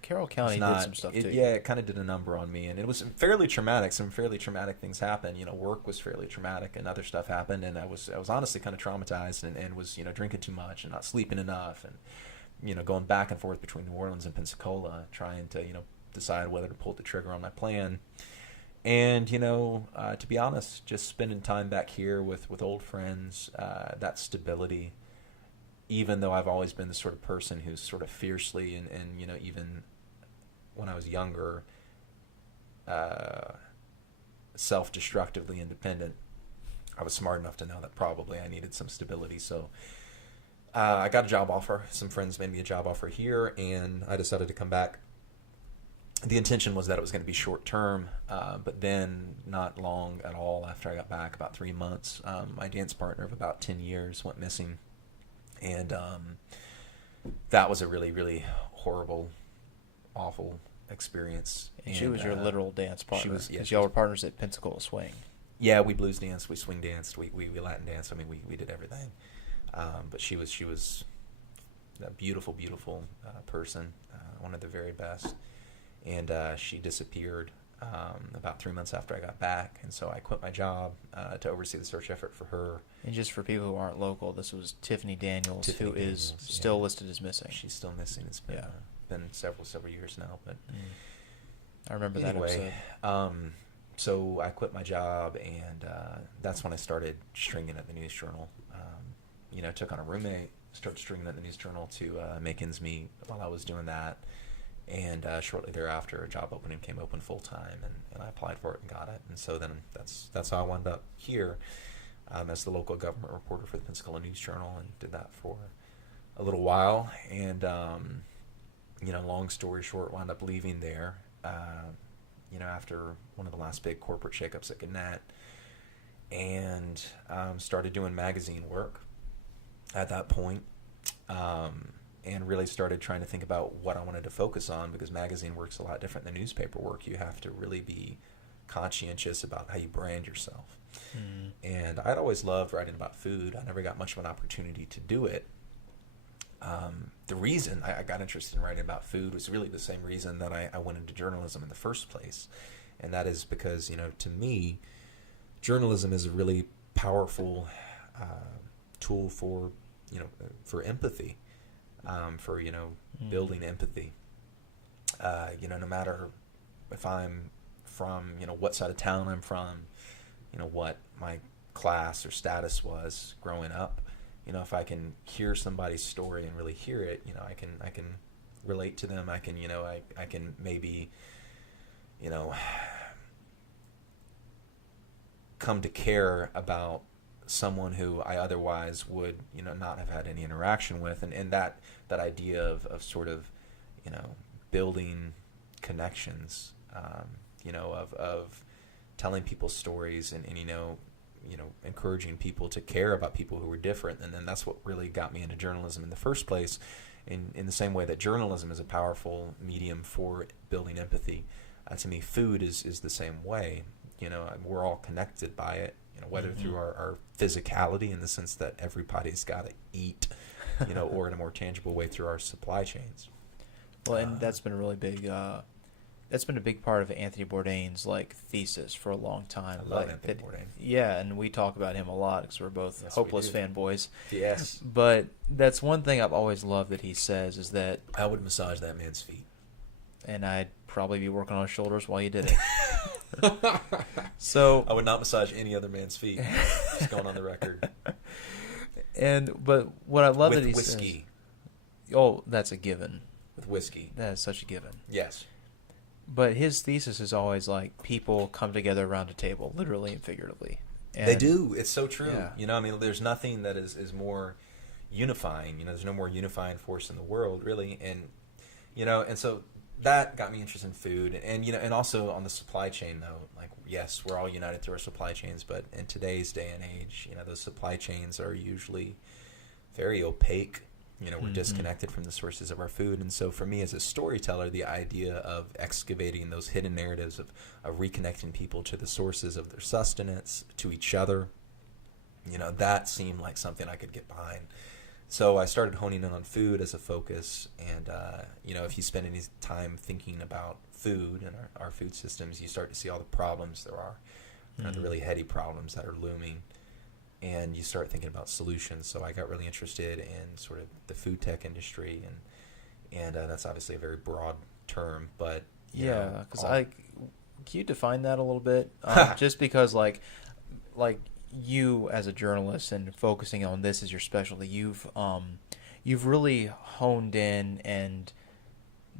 Carroll County did some stuff too. Yeah, it kind of did a number on me, and it was fairly traumatic. Some fairly traumatic things happened. You know, work was fairly traumatic, and other stuff happened, and I was honestly kind of traumatized, and was, you know, drinking too much and not sleeping enough, and, you know, going back and forth between New Orleans and Pensacola, trying to, you know, decide whether to pull the trigger on my plan. And, you know, to be honest, just spending time back here with old friends, that stability. Even though I've always been the sort of person who's sort of fiercely and you know, even when I was younger, self-destructively independent, I was smart enough to know that probably I needed some stability. So I got a job offer. Some friends made me a job offer here, and I decided to come back. The intention was that it was going to be short-term, but then not long at all after I got back, about 3 months, my dance partner of about 10 years went missing. And that was a really, really horrible, awful experience. And she was your literal dance partner. She was, y'all were partners at Pensacola Swing. Yeah, we blues danced, we swing danced, we Latin danced. I mean, we did everything. But she was a beautiful, beautiful person, one of the very best. And she disappeared about 3 months after I got back, and so I quit my job to oversee the search effort for her. And just for people who aren't local, this was Tiffany Daniels, who is still listed as missing. She's still missing. It's been several years now, but I remember anyway, that episode. So I quit my job, and that's when I started stringing at the News Journal. You know, took on a roommate, started stringing at the News Journal to make ends meet while I was doing that. And shortly thereafter, a job opening came open full time, and I applied for it and got it. And so then that's how I wound up here as the local government reporter for the Pensacola News Journal, and did that for a little while. And you know, long story short, wound up leaving there. You know, after one of the last big corporate shakeups at Gannett, and started doing magazine work at that point. And really started trying to think about what I wanted to focus on, because magazine work's a lot different than newspaper work. You have to really be conscientious about how you brand yourself. And I'd always loved writing about food. I never got much of an opportunity to do it. The reason I got interested in writing about food was really the same reason that I went into journalism in the first place. And that is because, you know, to me, journalism is a really powerful tool for, for empathy, for, building empathy. No matter if I'm from, what side of town I'm from, what my class or status was growing up, if I can hear somebody's story and really hear it, I can relate to them. I can, I can maybe, come to care about someone who I otherwise would, not have had any interaction with. And that idea of sort of, building connections, of telling people stories and encouraging people to care about people who are different. And then that's what really got me into journalism in the first place. In the same way that journalism is a powerful medium for building empathy, to me, food is the same way. We're all connected by it, whether through our physicality in the sense that everybody's got to eat, or in a more tangible way through our supply chains. Well, and that's been a really big, that's been a big part of Anthony Bourdain's thesis for a long time. I love Anthony Bourdain. Yeah, and we talk about him a lot because we're both hopeless fanboys. Yes. But that's one thing I've always loved that he says is that I would massage that man's feet. And I'd probably be working on his shoulders while you did it. So I would not massage any other man's feet. Just going on the record. But what I love with that he whiskey. says, oh, that's a given. With whiskey. That is such a given. Yes. But his thesis is always people come together around a table, literally and figuratively. And they do. It's so true. Yeah. There's nothing that is more unifying. There's no more unifying force in the world, really. And, and so that got me interested in food. And also on the supply chain, though, yes, we're all united through our supply chains, but in today's day and age, those supply chains are usually very opaque. We're disconnected from the sources of our food. And so for me as a storyteller, the idea of excavating those hidden narratives, of reconnecting people to the sources of their sustenance, to each other, that seemed like something I could get behind. So I started honing in on food as a focus. And, if you spend any time thinking about food and our food systems, you start to see all the problems there are, the really heady problems that are looming. And you start thinking about solutions. So I got really interested in sort of the food tech industry, and that's obviously a very broad term, but because can you define that a little bit? Just because like you as a journalist and focusing on this as your specialty, you've really honed in and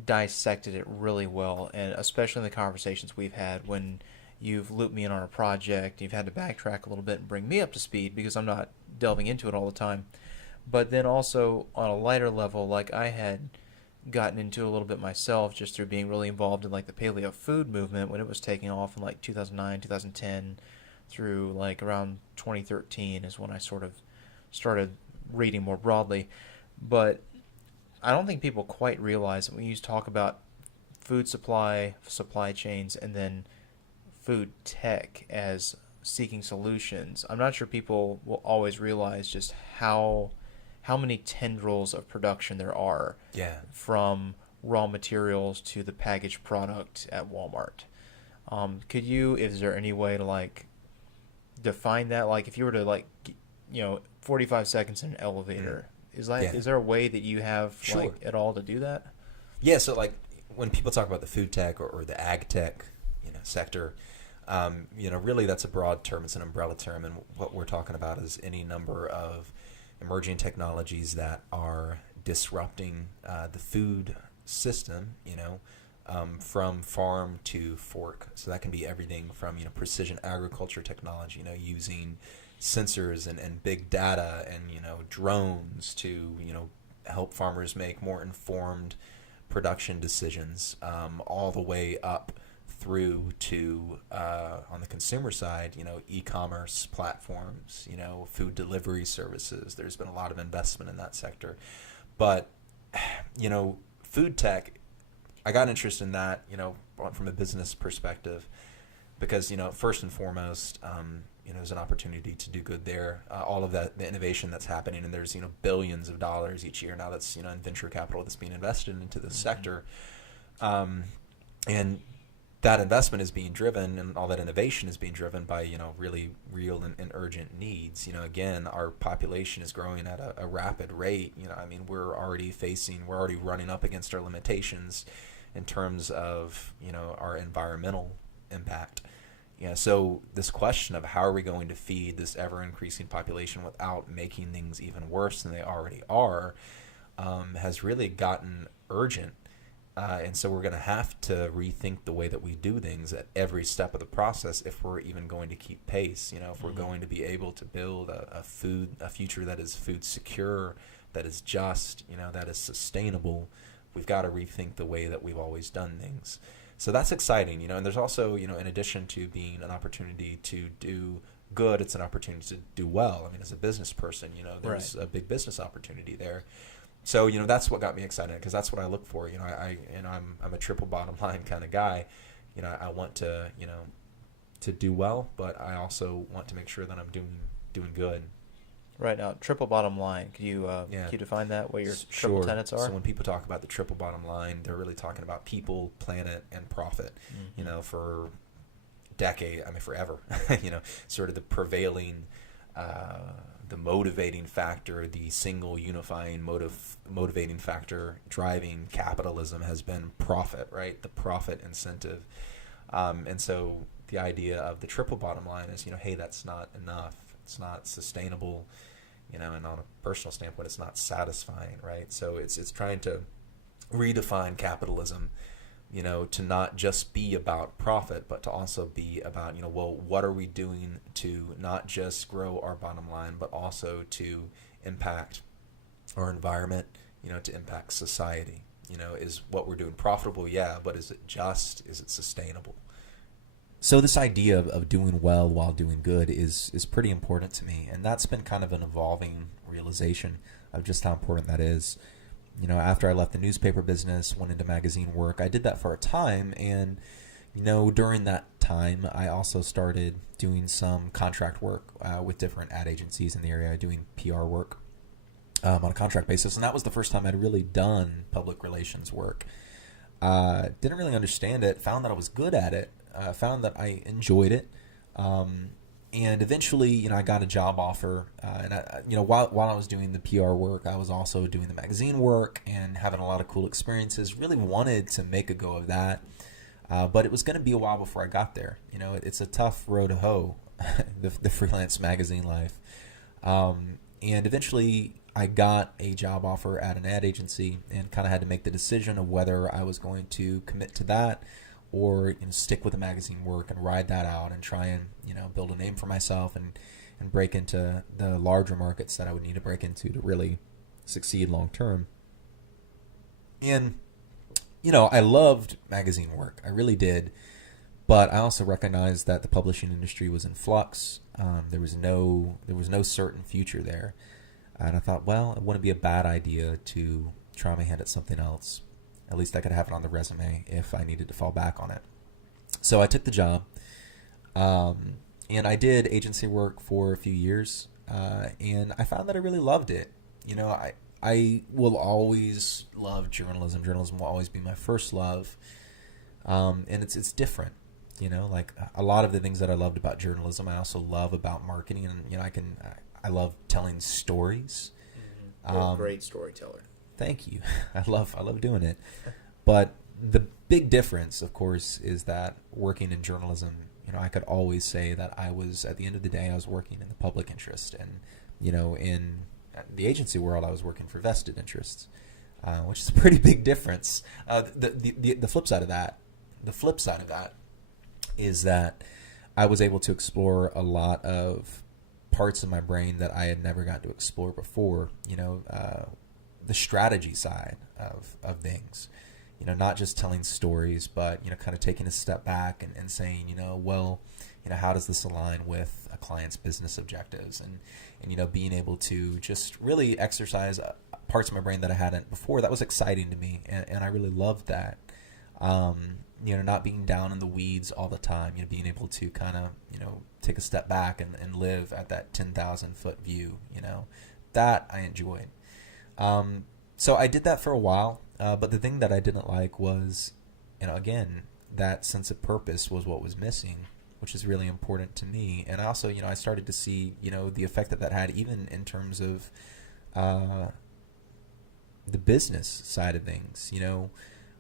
dissected it really well, and especially in the conversations we've had when you've looped me in on a project, you've had to backtrack a little bit and bring me up to speed because I'm not delving into it all the time. But then also on a lighter level, I had gotten into a little bit myself just through being really involved in the paleo food movement when it was taking off in 2009, 2010 through around 2013 is when I sort of started reading more broadly. But I don't think people quite realize that when you talk about food supply chains, and then food tech as seeking solutions, I'm not sure people will always realize just how many tendrils of production there are. Yeah. From raw materials to the packaged product at Walmart. Is there any way to define that? If you were to 45 seconds in an elevator, is there a way that you have at all to do that? Yeah. So when people talk about the food tech or the ag tech, sector, really that's a broad term. It's an umbrella term, and what we're talking about is any number of emerging technologies that are disrupting the food system, from farm to fork. So that can be everything from precision agriculture technology, using sensors and big data and drones to help farmers make more informed production decisions, all the way up through to on the consumer side, e-commerce platforms, food delivery services. There's been a lot of investment in that sector, but food tech, I got interested in that, from a business perspective, because first and foremost, there's an opportunity to do good there. All of that, the innovation that's happening, and there's billions of dollars each year now that's in venture capital that's being invested into this sector, and that investment is being driven and all that innovation is being driven by, really real and urgent needs. Again, our population is growing at a rapid rate. We're already running up against our limitations in terms of, our environmental impact. So this question of how are we going to feed this ever-increasing population without making things even worse than they already are has really gotten urgent. And so we're going to have to rethink the way that we do things at every step of the process if we're even going to keep pace. If we're going to be able to build a future that is food secure, that is just, that is sustainable, we've got to rethink the way that we've always done things. So that's exciting, and there's also, in addition to being an opportunity to do good, it's an opportunity to do well. As a business person, there's a big business opportunity there. So, that's what got me excited, because that's what I look for. I'm a triple bottom line kind of guy. I want to, to do well, but I also want to make sure that I'm doing good. Right. Now, triple bottom line, can you define that, what your triple tenets are? So when people talk about the triple bottom line, they're really talking about people, planet, and profit. For forever, sort of the prevailing the motivating factor, the single unifying motivating factor driving capitalism has been profit, right? The profit incentive. And so the idea of the triple bottom line is, hey, that's not enough. It's not sustainable, and on a personal standpoint, it's not satisfying, right? So it's trying to redefine capitalism, to not just be about profit, but to also be about, what are we doing to not just grow our bottom line, but also to impact our environment, to impact society. Is what we're doing profitable? Yeah, but is it just? Is it sustainable? So this idea of doing well while doing good is pretty important to me, and that's been kind of an evolving realization of just how important that is. After I left the newspaper business, went into magazine work, I did that for a time, and during that time, I also started doing some contract work with different ad agencies in the area, doing PR work on a contract basis, and that was the first time I'd really done public relations work. Didn't really understand it, found that I was good at it, found that I enjoyed it, and eventually, I got a job offer, and while I was doing the PR work, I was also doing the magazine work and having a lot of cool experiences. Really wanted to make a go of that, but it was going to be a while before I got there. It's a tough road to hoe, the freelance magazine life, and eventually I got a job offer at an ad agency and kind of had to make the decision of whether I was going to commit to that or stick with the magazine work and ride that out and try and build a name for myself and break into the larger markets that I would need to break into to really succeed long term. And I loved magazine work, I really did, but I also recognized that the publishing industry was in flux. There was no certain future there, and I thought, well, it wouldn't be a bad idea to try my hand at something else. At least I could have it on the resume if I needed to fall back on it. So I took the job, and I did agency work for a few years, and I found that I really loved it. I will always love journalism. Journalism will always be my first love, and it's different. Like a lot of the things that I loved about journalism, I also love about marketing, and I love telling stories. You're a great storyteller. Thank you. I love doing it. But the big difference, of course, is that working in journalism, I could always say that I was, at the end of the day, I was working in the public interest. And, in the agency world, I was working for vested interests, which is a pretty big difference. The flip side of that is that I was able to explore a lot of parts of my brain that I had never got to explore before, the strategy side of things, not just telling stories, but, kind of taking a step back and saying, how does this align with a client's business objectives and being able to just really exercise parts of my brain that I hadn't before. That was exciting to me. And I really loved that. Not being down in the weeds all the time, being able to kind of, take a step back and live at that 10,000 foot view, that I enjoyed. So I did that for a while, but the thing that I didn't like was, again, that sense of purpose was what was missing, which is really important to me. And also, I started to see, the effect that had even in terms of the business side of things.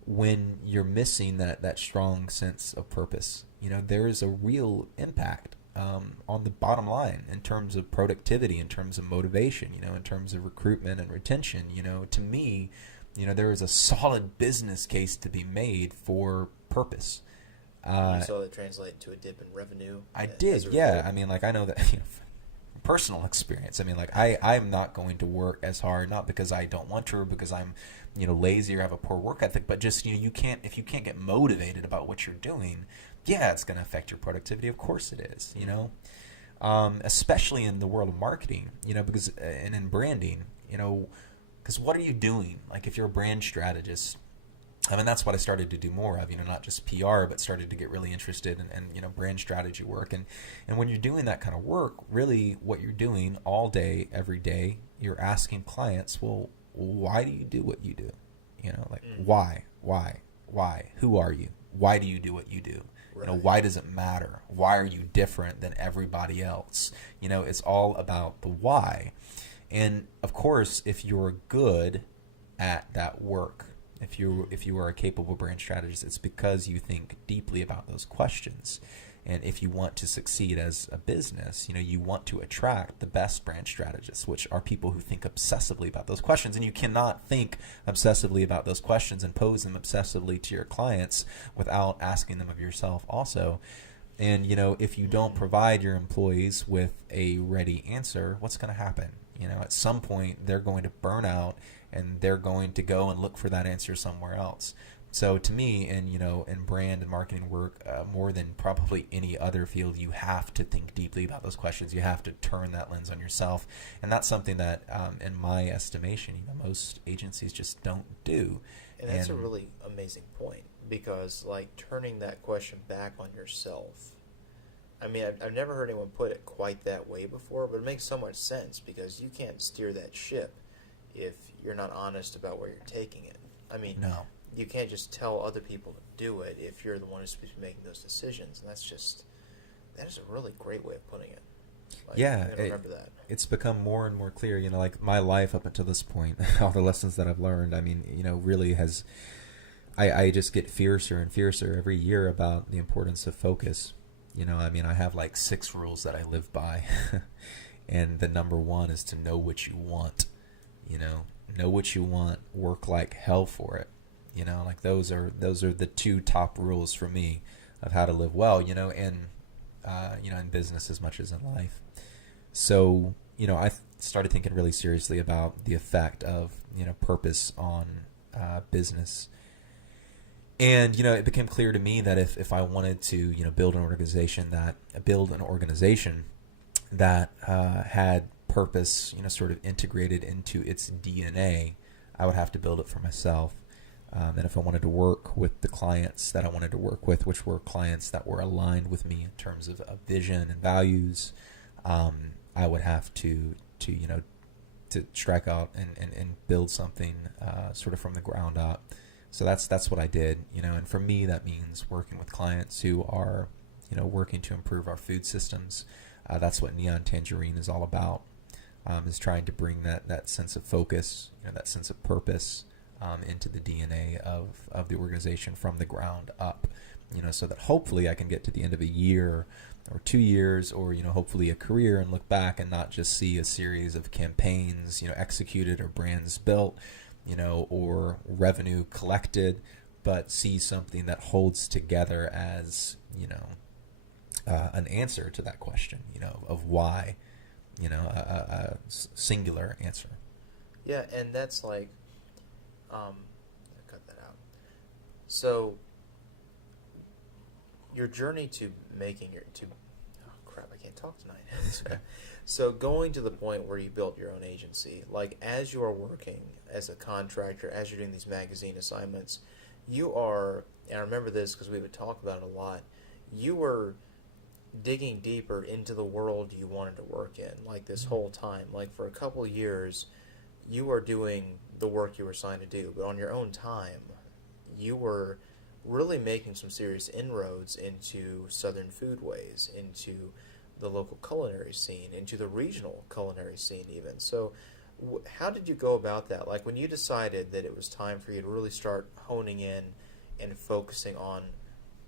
When you're missing that strong sense of purpose, there is a real impact on the bottom line in terms of productivity, in terms of motivation, in terms of recruitment and retention. To me, there is a solid business case to be made for purpose. You saw that translate to a dip in revenue? I did, yeah. I mean, I know that personal experience. I mean, I'm not going to work as hard, not because I don't want to or because I'm, lazy or have a poor work ethic, but just, if you can't get motivated about what you're doing, yeah, it's going to affect your productivity. Of course it is, especially in the world of marketing, because, and in branding, because what are you doing? Like if you're a brand strategist, I mean, that's what I started to do more of, not just PR, but started to get really interested in brand strategy work. And when you're doing that kind of work, really what you're doing all day, every day, you're asking clients, well, why do you do what you do? Why? Who are you? Why do you do what you do? Right. Why does it matter? Why are you different than everybody else? It's all about the why. And of course, if you're good at that work, if you are a capable brand strategist, it's because you think deeply about those questions. And if you want to succeed as a business, you want to attract the best brand strategists, which are people who think obsessively about those questions. And you cannot think obsessively about those questions and pose them obsessively to your clients without asking them of yourself also. And, if you don't provide your employees with a ready answer, what's going to happen? At some point, they're going to burn out and they're going to go and look for that answer somewhere else. So to me, in brand and marketing work, more than probably any other field, you have to think deeply about those questions. You have to turn that lens on yourself, and that's something that, in my estimation, most agencies just don't do. And that's a really amazing point, because turning that question back on yourself. I mean, I've never heard anyone put it quite that way before, but it makes so much sense, because you can't steer that ship if you're not honest about where you're taking it. I mean, no. You can't just tell other people to do it if you're the one who's supposed to be making those decisions. And that is a really great way of putting it. Yeah, remember that. It's become more and more clear, my life up until this point, all the lessons that I've learned, I mean, really has, I just get fiercer and fiercer every year about the importance of focus. I mean, I have 6 rules that I live by. And the number 1 is to know what you want. Know what you want, work like hell for it. Those are the 2 top rules for me of how to live well, in business as much as in life. So, I started thinking really seriously about the effect of, purpose on business. And, it became clear to me that if I wanted to, build an organization that had purpose, sort of integrated into its DNA, I would have to build it for myself. And if I wanted to work with the clients that I wanted to work with, which were clients that were aligned with me in terms of vision and values, I would have to strike out and build something sort of from the ground up. So that's what I did, and for me that means working with clients who are, working to improve our food systems. That's what Neon Tangerine is all about, is trying to bring that sense of focus, that sense of purpose into the DNA of the organization from the ground up, so that hopefully I can get to the end of a year or 2 years or, hopefully a career and look back and not just see a series of campaigns, executed or brands built, or revenue collected, but see something that holds together as, an answer to that question, of why, a singular answer. Yeah, and that's cut that out. So, your journey to making I can't talk tonight. Okay. So going to the point where you built your own agency, as you are working as a contractor, as you're doing these magazine assignments, you are, and I remember this because we would talk about it a lot, you were digging deeper into the world you wanted to work in, this whole time. For a couple of years, you were doing the work you were assigned to do, but on your own time, you were really making some serious inroads into Southern foodways, into the local culinary scene, into the regional culinary scene even. So how did you go about that? Like when you decided that it was time for you to really start honing in and focusing on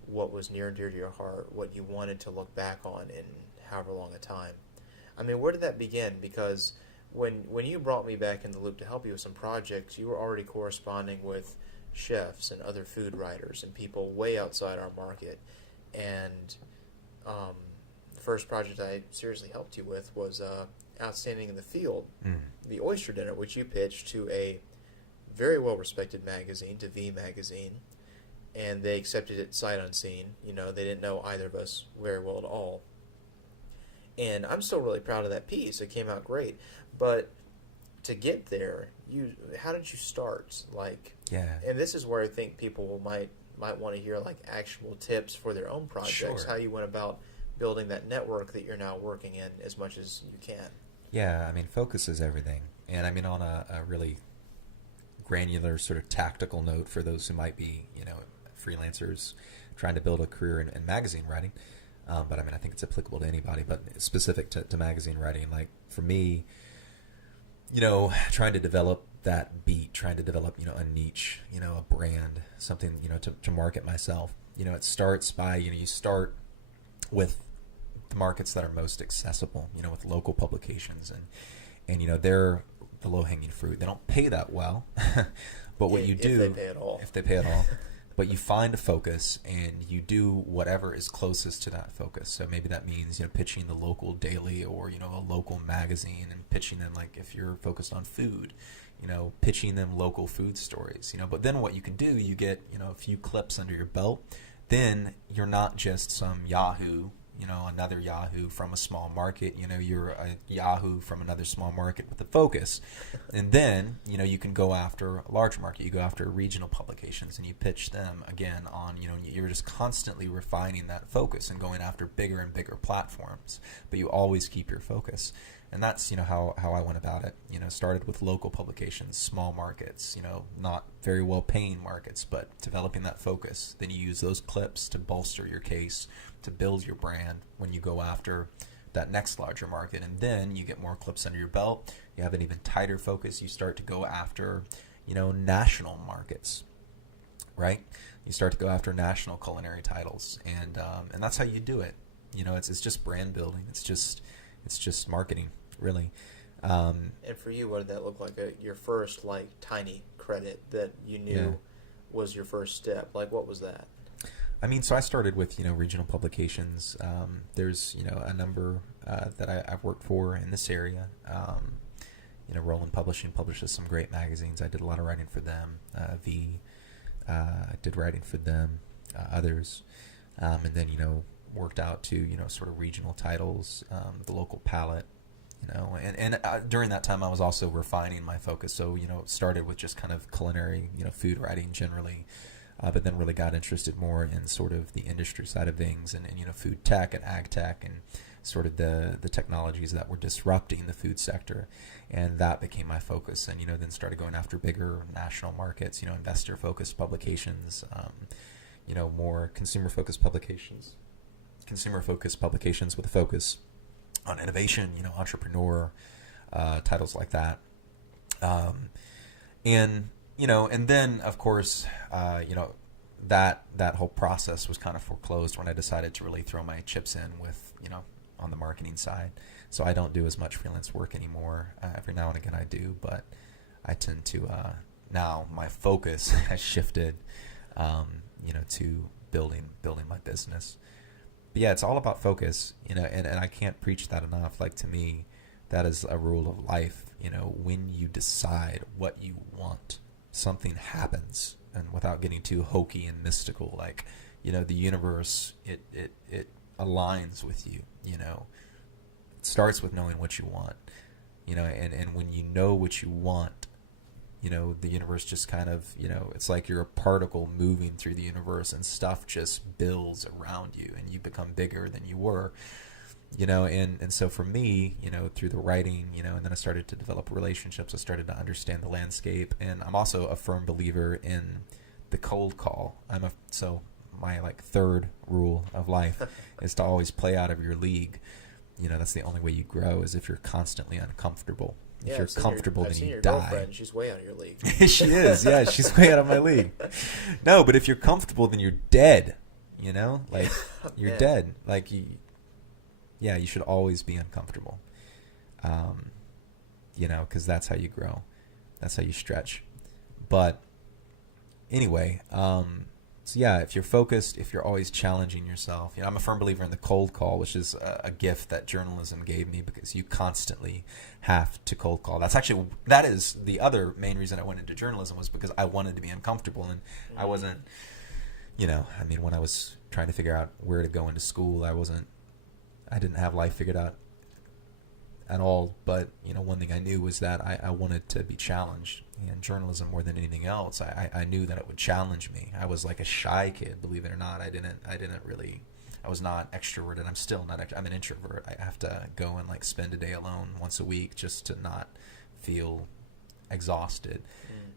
what was near and dear to your heart, what you wanted to look back on in however long a time. I mean, where did that begin? Because when you brought me back in the loop to help you with some projects, you were already corresponding with chefs and other food writers and people way outside our market. And the first project I seriously helped you with was Outstanding in the Field, the Oyster Dinner, which you pitched to a very well-respected magazine, to V Magazine, and they accepted it sight unseen. You know, they didn't know either of us very well at all. And I'm still really proud of that piece. It came out great. But to get there, how did you start? Like, Yeah. And this is where I think people might want to hear like actual tips for their own projects, Sure. how you went about building that network that you're now working in as much as you can. Yeah, I mean, focus is everything. And I mean, on a really granular sort of tactical note for those who might be, freelancers trying to build a career in magazine writing. But I mean, I think it's applicable to anybody, but specific to magazine writing. Like for me, trying to develop that beat, trying to develop, a niche, a brand, something, to market myself. It starts by, you start with the markets that are most accessible, with local publications and they're the low-hanging fruit. They don't pay that well, but what you do, if they pay at all, but you find a focus and you do whatever is closest to that focus. So maybe that means, pitching the local daily or, a local magazine and pitching them, like if you're focused on food, pitching them local food stories, but then what you can do, you get, a few clips under your belt. Then you're not just some Yahoo, another Yahoo from a small market, you're a Yahoo from another small market with a focus. And then, you can go after a large market, you go after regional publications and you pitch them again on, you're just constantly refining that focus and going after bigger and bigger platforms, but you always keep your focus. And that's, how I went about it, started with local publications, small markets, not very well paying markets, but developing that focus. Then you use those clips to bolster your case, to build your brand when you go after that next larger market. And then you get more clips under your belt. You have an even tighter focus. You start to go after, national markets, right? You start to go after national culinary titles. And that's how you do it. It's just brand building. It's just marketing, really. And for you, what did that look like? Your first, tiny credit that you knew was your first step. Like, what was that? I mean, so I started with, regional publications. There's, a number that I've worked for in this area. Roland Publishing publishes some great magazines. I did a lot of writing for them. I did writing for them, others. And then, worked out to, sort of regional titles, the local palette, and during that time I was also refining my focus. So, started with just kind of culinary, food writing generally, but then really got interested more in sort of the industry side of things and food tech and ag tech and sort of the technologies that were disrupting the food sector. And that became my focus. And, then started going after bigger national markets, investor-focused publications, more consumer-focused publications with a focus on innovation, entrepreneur, titles like that. And then of course, that whole process was kind of foreclosed when I decided to really throw my chips in with, on the marketing side. So I don't do as much freelance work anymore. Every now and again I do, but I tend to, now my focus has shifted, to building my business. But yeah, it's all about focus, and I can't preach that enough. Like, to me, that is a rule of life. When you decide what you want, something happens. And without getting too hokey and mystical, like, the universe, it aligns with you, It starts with knowing what you want, and when you know what you want, the universe just kind of, it's like you're a particle moving through the universe and stuff just builds around you and you become bigger than you were, and so for me, through the writing, and then I started to develop relationships. I started to understand the landscape, and I'm also a firm believer in the cold call. So my like third rule of life is to always play out of your league. That's the only way you grow is if you're constantly uncomfortable. If you're comfortable, then you die. Girlfriend. She's way out of your league. She is, yeah. She's way out of my league. No, but if you're comfortable, then you're dead. Like you're dead. Like you should always be uncomfortable. Because that's how you grow. That's how you stretch. But anyway, so yeah, if you're focused, if you're always challenging yourself, I'm a firm believer in the cold call, which is a gift that journalism gave me because you constantly have to cold call. That is the other main reason I went into journalism was because I wanted to be uncomfortable and I wasn't, when I was trying to figure out where to go into school, I didn't have life figured out at all. But, one thing I knew was that I wanted to be challenged. And journalism more than anything else, I knew that it would challenge me. I was like a shy kid, believe it or not. I was not extroverted. I'm still not. I'm an introvert. I have to go and like spend a day alone once a week just to not feel exhausted.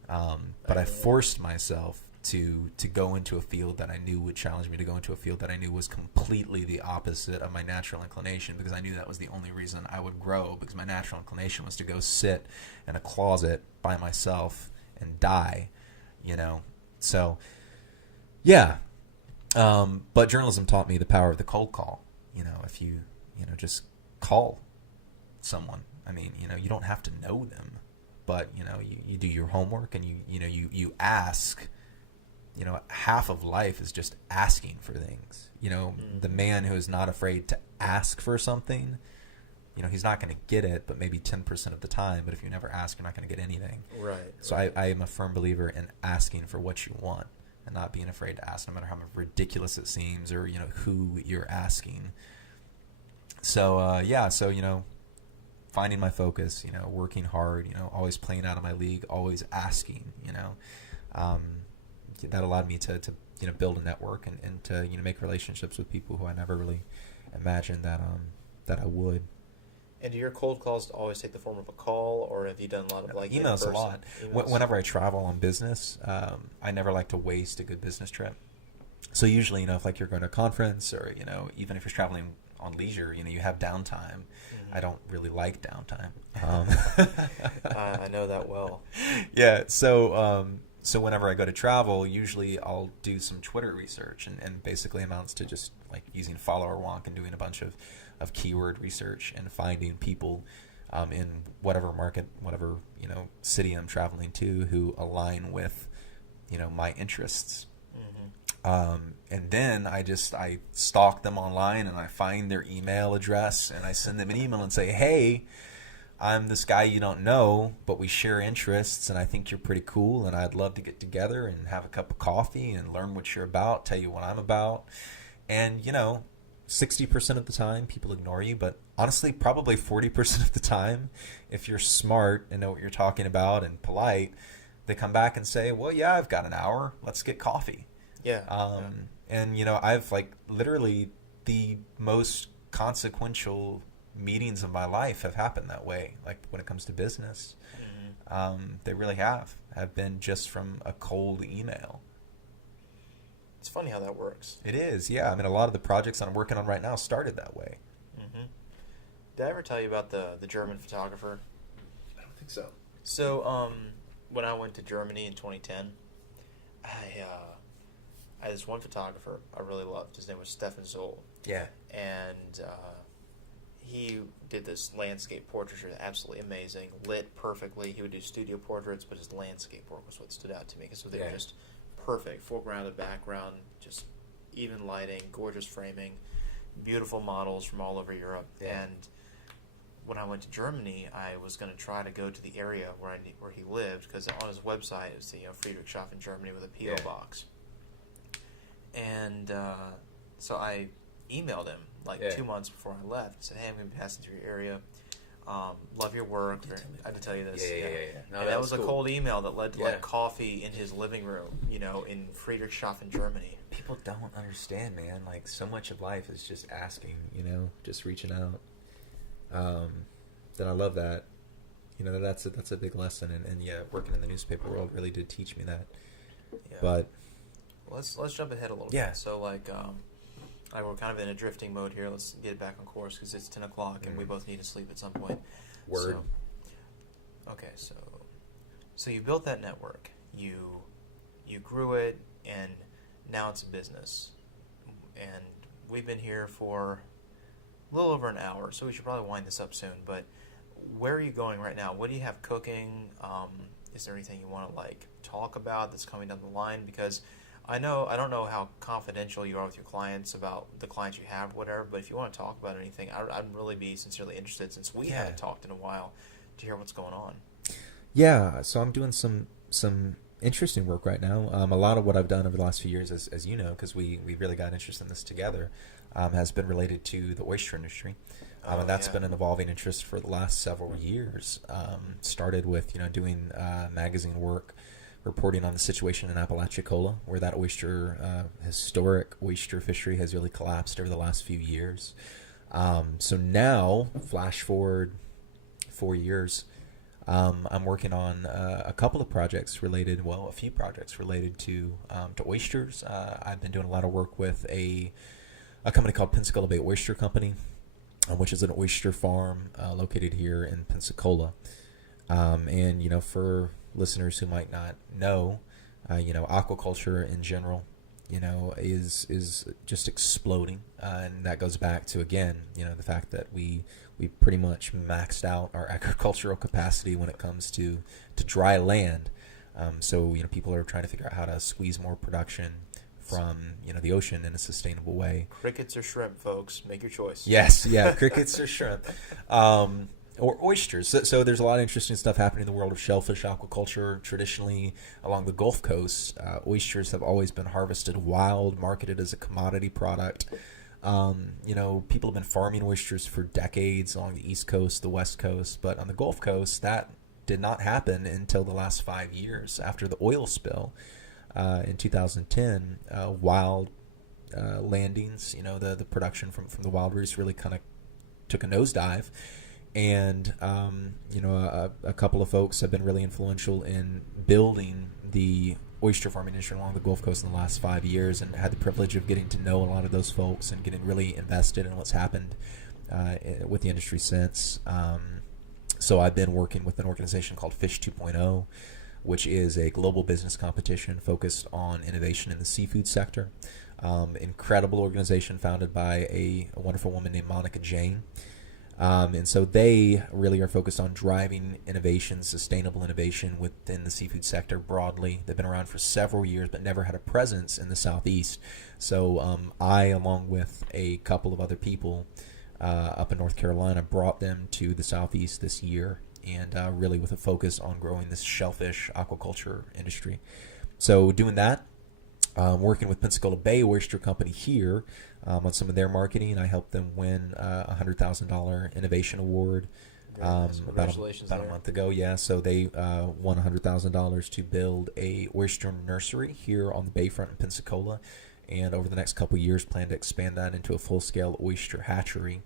But I forced myself to go into a field that I knew would challenge me, to go into a field that I knew was completely the opposite of my natural inclination, because I knew that was the only reason I would grow, because my natural inclination was to go sit in a closet by myself and die, So, yeah. But journalism taught me the power of the cold call. If you, just call someone. You don't have to know them, but, you do your homework and you ask. Half of life is just asking for things. The man who is not afraid to ask for something, he's not going to get it, but maybe 10% of the time. But if you never ask, you're not going to get anything. Right. So I am a firm believer in asking for what you want and not being afraid to ask, no matter how ridiculous it seems or, who you're asking. So, finding my focus, working hard, always playing out of my league, always asking, that allowed me to build a network and to make relationships with people who I never really imagined that I would. And do your cold calls always take the form of a call, or have you done a lot of emails? A lot. Emails? Whenever I travel on business, I never like to waste a good business trip. So usually, if you're going to a conference or even if you're traveling on leisure, you have downtime. I don't really like downtime. I know that well. Yeah. So whenever I go to travel, usually I'll do some Twitter research and basically amounts to just like using follower wonk and doing a bunch of keyword research and finding people in whatever market, whatever, city I'm traveling to who align with, my interests. And then I stalk them online and I find their email address and I send them an email and say, hey, I'm this guy you don't know, but we share interests and I think you're pretty cool and I'd love to get together and have a cup of coffee and learn what you're about, tell you what I'm about. And, 60% of the time people ignore you, but honestly, probably 40% of the time, if you're smart and know what you're talking about and polite, they come back and say, well, yeah, I've got an hour. Let's get coffee. Yeah. And, I've literally the most consequential meetings of my life have happened that way. Like when it comes to business, they really have been just from a cold email. It's funny how that works. It is, yeah. A lot of the projects that I'm working on right now started that way. Did I ever tell you about the German photographer? I don't think so. So, when I went to Germany in 2010, I had this one photographer I really loved. His name was Stefan Zoll. Yeah. And he did this landscape portraiture, absolutely amazing, lit perfectly. He would do studio portraits, but his landscape work was what stood out to me. So they were just perfect, foreground and background, just even lighting, gorgeous framing, beautiful models from all over Europe. Yeah. And when I went to Germany, I was going to try to go to the area where he lived, because on his website it was the Friedrichshafen, Germany, with a P.O. box. And so I emailed him 2 months before I left. Said, hey, I'm going to be passing through your area. Love your work. I had to tell you this. Yeah. No, and that was cool. a cold email that led to coffee in his living room, in Friedrichshafen, Germany. People don't understand, man. So much of life is just asking, just reaching out. Then I love that. That's a big lesson. And yeah, working in the newspaper world really did teach me that. Yeah. But Let's jump ahead a little Yeah. bit. So we're kind of in a drifting mode here. Let's get it back on course because it's 10 o'clock and we both need to sleep at some point. Word. So you built that network. You grew it, and now it's a business. And we've been here for a little over an hour, so we should probably wind this up soon. But where are you going right now? What do you have cooking? Is there anything you want to talk about that's coming down the line? Because I don't know how confidential you are with your clients about the clients you have, whatever. But if you want to talk about anything, I'd really be sincerely interested, since we haven't talked in a while, to hear what's going on. Yeah, so I'm doing some interesting work right now. A lot of what I've done over the last few years, as you know, because we really got interested in this together, has been related to the oyster industry. And that's been an evolving interest for the last several years. Started with doing magazine work, reporting on the situation in Apalachicola, where that historic oyster fishery has really collapsed over the last few years. So now, flash forward 4 years, I'm working on a few projects related to oysters. I've been doing a lot of work with a company called Pensacola Bay Oyster Company, which is an oyster farm located here in Pensacola. And for listeners who might not know, aquaculture in general, is just exploding, and that goes back to, again, the fact that we pretty much maxed out our agricultural capacity when it comes to dry land. So people are trying to figure out how to squeeze more production from the ocean in a sustainable way. Crickets or shrimp, folks, make your choice. Yes, yeah, crickets or shrimp. Or oysters. So there's a lot of interesting stuff happening in the world of shellfish aquaculture. Traditionally, along the Gulf Coast, oysters have always been harvested wild, marketed as a commodity product. People have been farming oysters for decades along the East Coast, the West Coast, but on the Gulf Coast, that did not happen until the last 5 years after the oil spill in 2010. Wild landings, the production from the wild reefs really kind of took a nosedive. And, a couple of folks have been really influential in building the oyster farming industry along the Gulf Coast in the last 5 years, and had the privilege of getting to know a lot of those folks and getting really invested in what's happened with the industry since. So I've been working with an organization called Fish 2.0, which is a global business competition focused on innovation in the seafood sector. Incredible organization founded by a wonderful woman named Monica Jane. And so they really are focused on driving innovation, sustainable innovation within the seafood sector broadly. They've been around for several years, but never had a presence in the Southeast. So I, along with a couple of other people up in North Carolina, brought them to the Southeast this year, and really with a focus on growing this shellfish aquaculture industry. So doing that, working with Pensacola Bay Oyster Company here on some of their marketing. I helped them win a $100,000 innovation award Nice. about a month ago. Yeah, so they won $100,000 to build a oyster nursery here on the bayfront in Pensacola, and over the next couple of years plan to expand that into a full-scale oyster hatchery.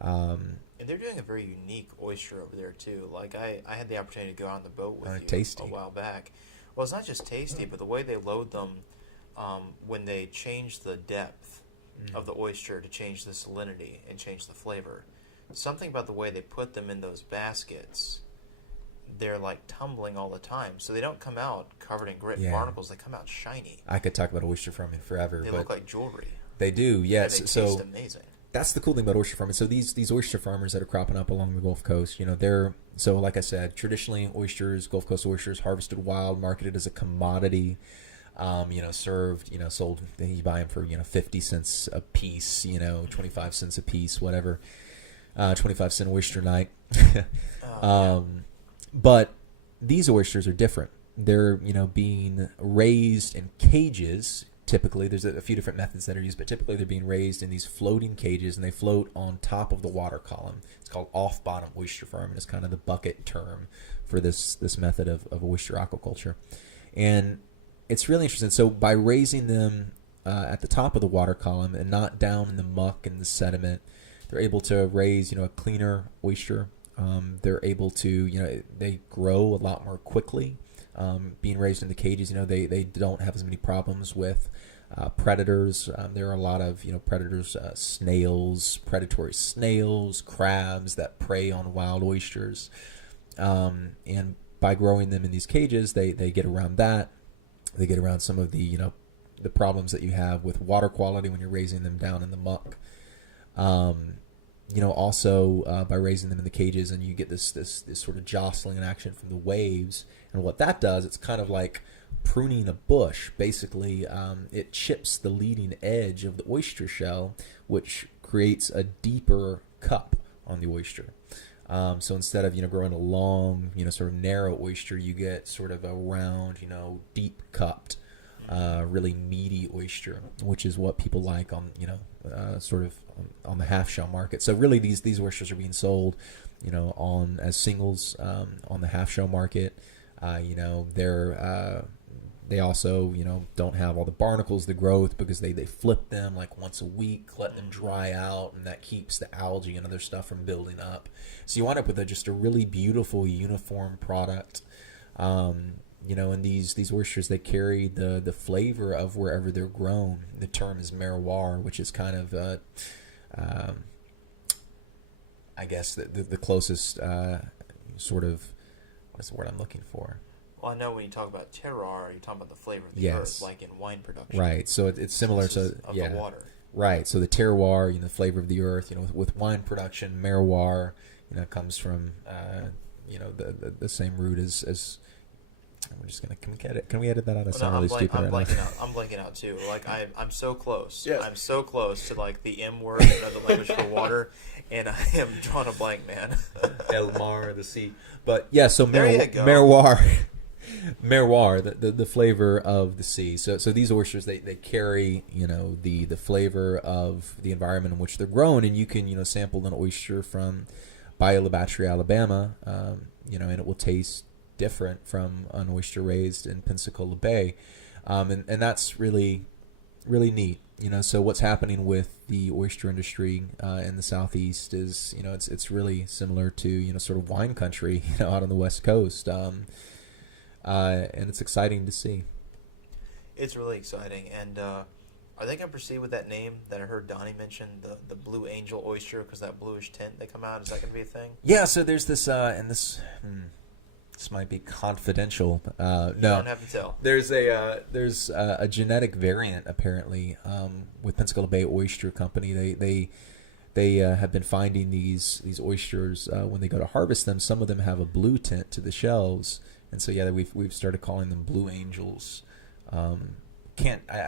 And they're doing a very unique oyster over there too. I had the opportunity to go out on the boat with you tasty. a while back. Well, it's not just tasty, but the way they load them, when they change the depth of the oyster to change the salinity and change the flavor, something about the way they put them in those baskets, they're tumbling all the time. So they don't come out covered in grit and barnacles. They come out shiny. I could talk about oyster farming forever. They look like jewelry. They do, yes. And they taste amazing. That's the cool thing about oyster farming. So these oyster farmers that are cropping up along the Gulf Coast, they're, so like I said, traditionally oysters, Gulf Coast oysters, harvested wild, marketed as a commodity, served, sold, you buy them for, 50 cents a piece, 25 cents a piece, whatever, 25-cent oyster night. But these oysters are different. They're, being raised in cages. Typically, there's a few different methods that are used, but typically they're being raised in these floating cages, and they float on top of the water column. It's called off-bottom oyster farming. It's kind of the bucket term for this method of oyster aquaculture. And it's really interesting. So by raising them at the top of the water column and not down in the muck and the sediment, they're able to raise, a cleaner oyster. They're able to, they grow a lot more quickly. being raised in the cages, they don't have as many problems with predators. There are a lot of predators, predatory snails, crabs that prey on wild oysters, and by growing them in these cages, they get around that. They get around some of the the problems that you have with water quality when you're raising them down in the muck. Also by raising them in the cages, and you get this sort of jostling action from the waves. And what that does, it's kind of like pruning a bush. Basically, it chips the leading edge of the oyster shell, which creates a deeper cup on the oyster. So instead of growing a long, sort of narrow oyster, you get sort of a round, deep cupped, really meaty oyster, which is what people like on sort of on the half shell market. So really, these oysters are being sold, on as singles on the half shell market. They also don't have all the barnacles, the growth, because they flip them like once a week, let them dry out, and that keeps the algae and other stuff from building up. So you wind up with just a really beautiful uniform product. And these oysters, they carry the flavor of wherever they're grown. The term is terroir, which is kind of I guess the closest sort of, what's the word I'm looking for? Well, I know when you talk about terroir, you're talking about the flavor of the earth, like in wine production. Right. So it's similar to the water. Right. So the terroir, the flavor of the earth. With wine production, terroir, comes from the same root as. We're just gonna can we edit that out? I'm blanking out too. Like I'm so close. Yes. I'm so close to like the M word of the language for water, and I am drawing a blank, man. El mar, the sea. But yeah, so terroir, the flavor of the sea. So these oysters, they carry the flavor of the environment in which they're grown, and you can sample an oyster from Bayou La Battery, Alabama, and it will taste different from an oyster raised in Pensacola Bay, and that's really neat. So what's happening with the oyster industry in the Southeast is it's really similar to sort of wine country out on the West Coast, and it's exciting to see. It's really exciting, and I think I proceed with that name that I heard Donnie mention, the Blue Angel oyster, because that bluish tint they come out. Is that going to be a thing? Yeah. So there's this and this. This might be confidential. No, you don't have to tell. There's a genetic variant apparently with Pensacola Bay Oyster Company. They have been finding these oysters when they go to harvest them. Some of them have a blue tint to the shells, and so we've started calling them Blue Angels. I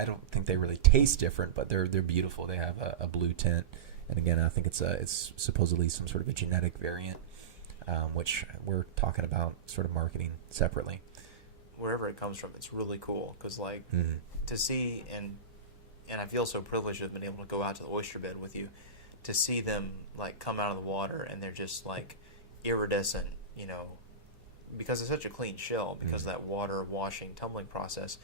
don't think they really taste different, but they're beautiful. They have a blue tint, and again, I think it's supposedly some sort of a genetic variant. Which we're talking about sort of marketing separately. Wherever it comes from, it's really cool because to see and I feel so privileged to have been able to go out to the oyster bed with you, to see them like come out of the water and they're just like iridescent, because it's such a clean shell, because of that water washing, tumbling process.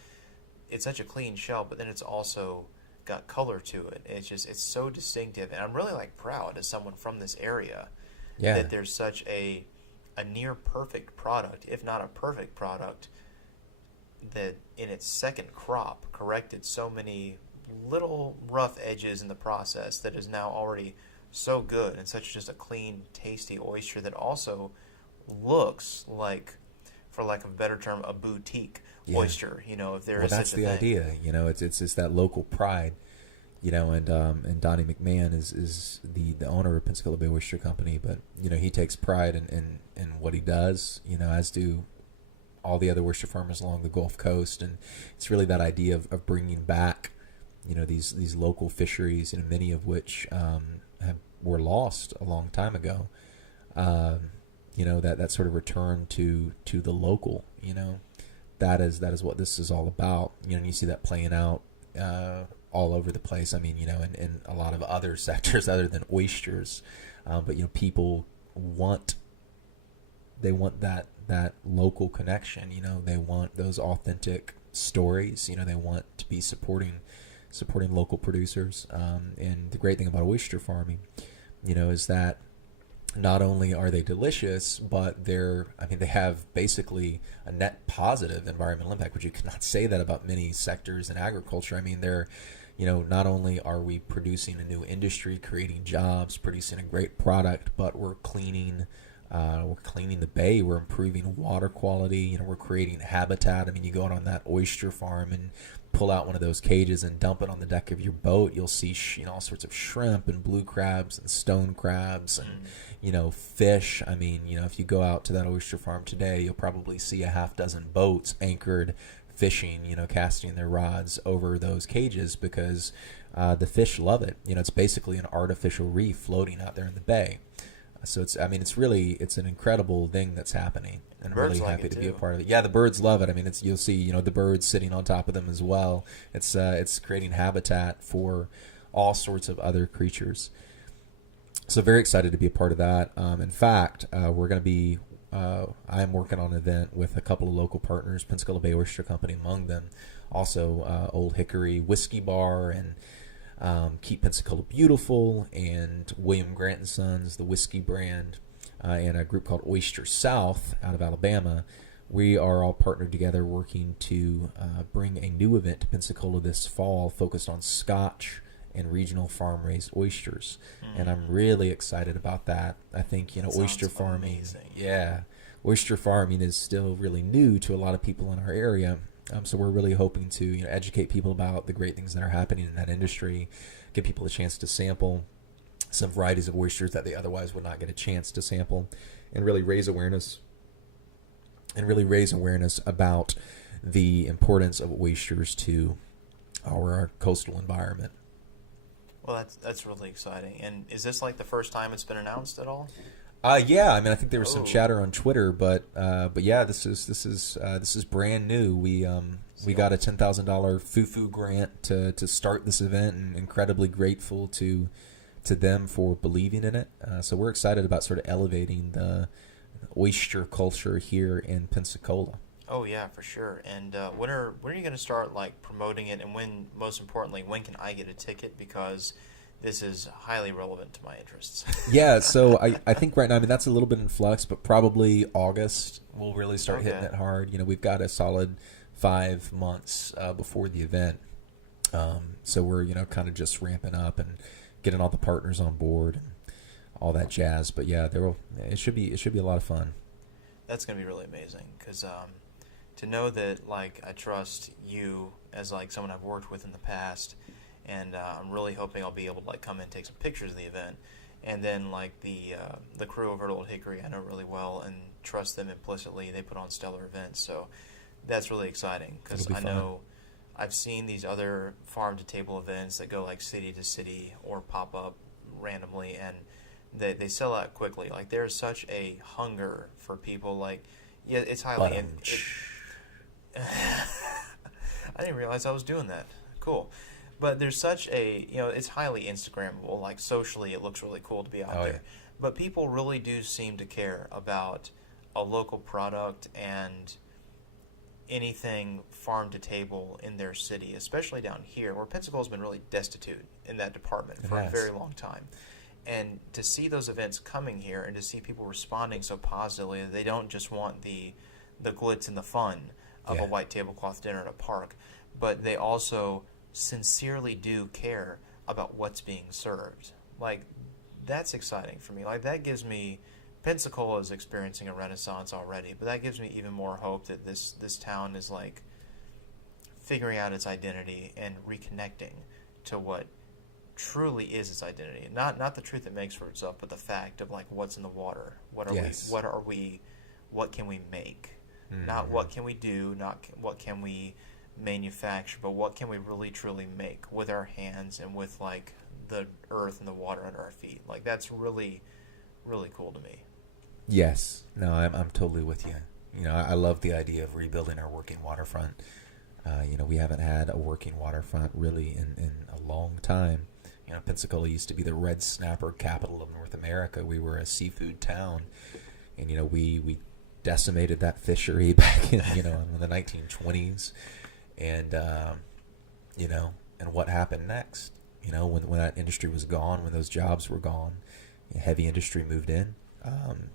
It's such a clean shell, but then it's also got color to it. It's so distinctive, and I'm really like proud as someone from this area. Yeah. That there's such a near perfect product, if not a perfect product, that in its second crop corrected so many little rough edges in the process that is now already so good and such just a clean, tasty oyster that also looks like, for lack of a better term, a boutique oyster. If there is such a thing. Well, that's the idea. It's that local pride. And Donnie McMahon is the owner of Pensacola Bay Oyster Company, but he takes pride in what he does, as do all the other oyster farmers along the Gulf Coast, and it's really that idea of bringing back these local fisheries, many of which were lost a long time ago. That sort of return to the local. That is what this is all about. And you see that playing out all over the place. I mean, in a lot of other sectors other than oysters, but people want that local connection. They want those authentic stories. They want to be supporting local producers. And the great thing about oyster farming, is that not only are they delicious, but they have basically a net positive environmental impact, which you cannot say that about many sectors in agriculture. I mean, not only are we producing a new industry, creating jobs, producing a great product, but we're cleaning the bay, we're improving water quality, we're creating habitat. I mean, you go out on that oyster farm and pull out one of those cages and dump it on the deck of your boat, you'll see all sorts of shrimp and blue crabs and stone crabs and fish. I mean, if you go out to that oyster farm today, you'll probably see a half dozen boats anchored fishing, casting their rods over those cages because the fish love it. It's basically an artificial reef floating out there in the bay. So it's an incredible thing that's happening, and I'm really happy to be a part of it. Yeah, the birds love it. I mean, you'll see, the birds sitting on top of them as well. It's creating habitat for all sorts of other creatures. So very excited to be a part of that. In fact, we're going to be. I'm working on an event with a couple of local partners, Pensacola Bay Oyster Company among them, also Old Hickory Whiskey Bar and Keep Pensacola Beautiful, and William Grant & Sons, the whiskey brand, and a group called Oyster South out of Alabama. We are all partnered together working to bring a new event to Pensacola this fall focused on Scotch and regional farm-raised oysters. And I'm really excited about that. I think, oyster farming, oyster farming is still really new to a lot of people in our area. So we're really hoping to educate people about the great things that are happening in that industry, give people a chance to sample some varieties of oysters that they otherwise would not get a chance to sample, and really raise awareness about the importance of oysters to our coastal environment. Well, that's really exciting. And is this like the first time it's been announced at all? Yeah. I mean, I think there was some chatter on Twitter, but yeah, this is brand new. We got a $10,000 FUFU grant to start this event, and incredibly grateful to them for believing in it. So we're excited about sort of elevating the oyster culture here in Pensacola. Oh yeah, for sure. And when are you going to start like promoting it? And most importantly, when can I get a ticket? Because this is highly relevant to my interests. Yeah, so I think right now, I mean, that's a little bit in flux, but probably August we'll really start hitting it hard. We've got a solid 5 months before the event. So we're, kind of just ramping up and getting all the partners on board and all that jazz. But yeah, it should be a lot of fun. That's going to be really amazing because to know that, like, I trust you as, like, someone I've worked with in the past, and I'm really hoping I'll be able to, like, come in and take some pictures of the event. And then, like, the crew over at Old Hickory, I know really well and trust them implicitly. They put on stellar events, so that's really exciting because I know I've seen these other farm-to-table events that go, like, city to city or pop up randomly, and they sell out quickly. Like, there's such a hunger for people, like, yeah, it's highly... I didn't realize I was doing that. Cool. But there's such a, it's highly Instagrammable. Like, socially, it looks really cool to be out there. Yeah. But people really do seem to care about a local product and anything farm to table in their city, especially down here, where Pensacola's been really destitute in that department for a very long time. And to see those events coming here and to see people responding so positively, that they don't just want the glitz and the fun of a white tablecloth dinner at a park, but they also sincerely do care about what's being served. Like, that's exciting for me. Like, that gives me... Pensacola is experiencing a renaissance already, but that gives me even more hope that this town is, like, figuring out its identity and reconnecting to what truly is its identity. Not the truth it makes for itself, but the fact of, like, what's in the water. What can we make? Mm-hmm. Not what can we do, not what can we manufacture, but what can we really truly make with our hands and with, like, the earth and the water under our feet. Like, that's really, really cool to me. Yes. No, I'm totally with you. I love the idea of rebuilding our working waterfront. We haven't had a working waterfront really in a long time. Pensacola used to be the red snapper capital of North America. We were a seafood town, and we decimated that fishery back in in the 1920s, and and what happened next? When that industry was gone, when those jobs were gone, heavy industry moved in, And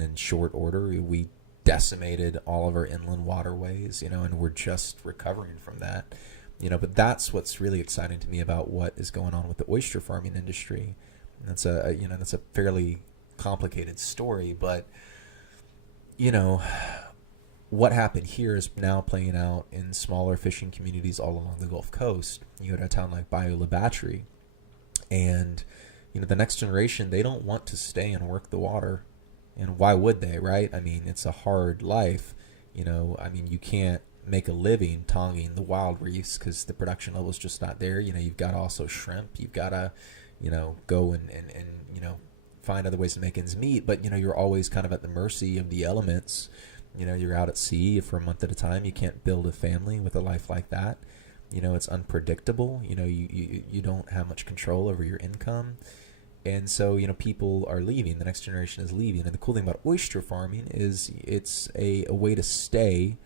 in short order, we decimated all of our inland waterways, and we're just recovering from that. But that's what's really exciting to me about what is going on with the oyster farming industry. And that's a fairly complicated story, but what happened here is now playing out in smaller fishing communities all along the Gulf Coast. You go to a town like Bayou La Battery, and the next generation, they don't want to stay and work the water. And why would they, right? I mean, it's a hard life. You can't make a living tonging the wild reefs because the production level is just not there. You've got also shrimp. You've got to, go and find other ways to make ends meet. But, you're always kind of at the mercy of the elements. You're out at sea for a month at a time. You can't build a family with a life like that. It's unpredictable. You don't have much control over your income. And so, people are leaving. The next generation is leaving. And the cool thing about oyster farming is it's a way to stay,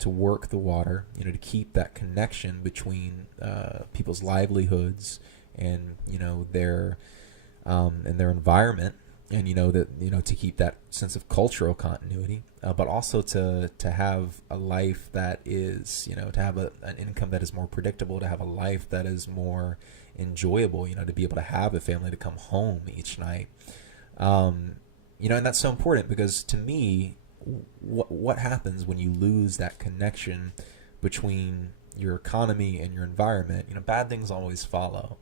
to work the water, to keep that connection between people's livelihoods and, their environment. And, to keep that sense of cultural continuity, but also to have a life that is, to have an income that is more predictable, to have a life that is more enjoyable, to be able to have a family to come home each night. And that's so important because to me, what happens when you lose that connection between your economy and your environment? Bad things always follow.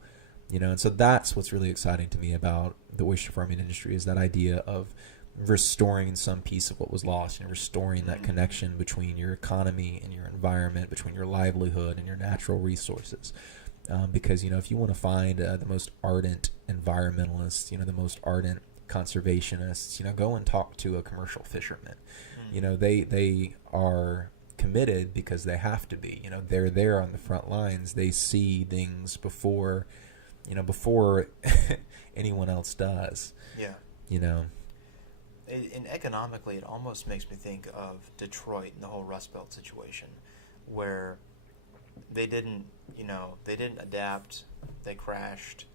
And so that's what's really exciting to me about the oyster farming industry is that idea of restoring some piece of what was lost, restoring that connection between your economy and your environment, between your livelihood and your natural resources. Because, if you want to find the most ardent environmentalists, the most ardent conservationists, go and talk to a commercial fisherman. They are committed because they have to be. They're there on the front lines. They see things before anyone else does. Yeah. And economically, it almost makes me think of Detroit and the whole Rust Belt situation, where they didn't adapt. They crashed.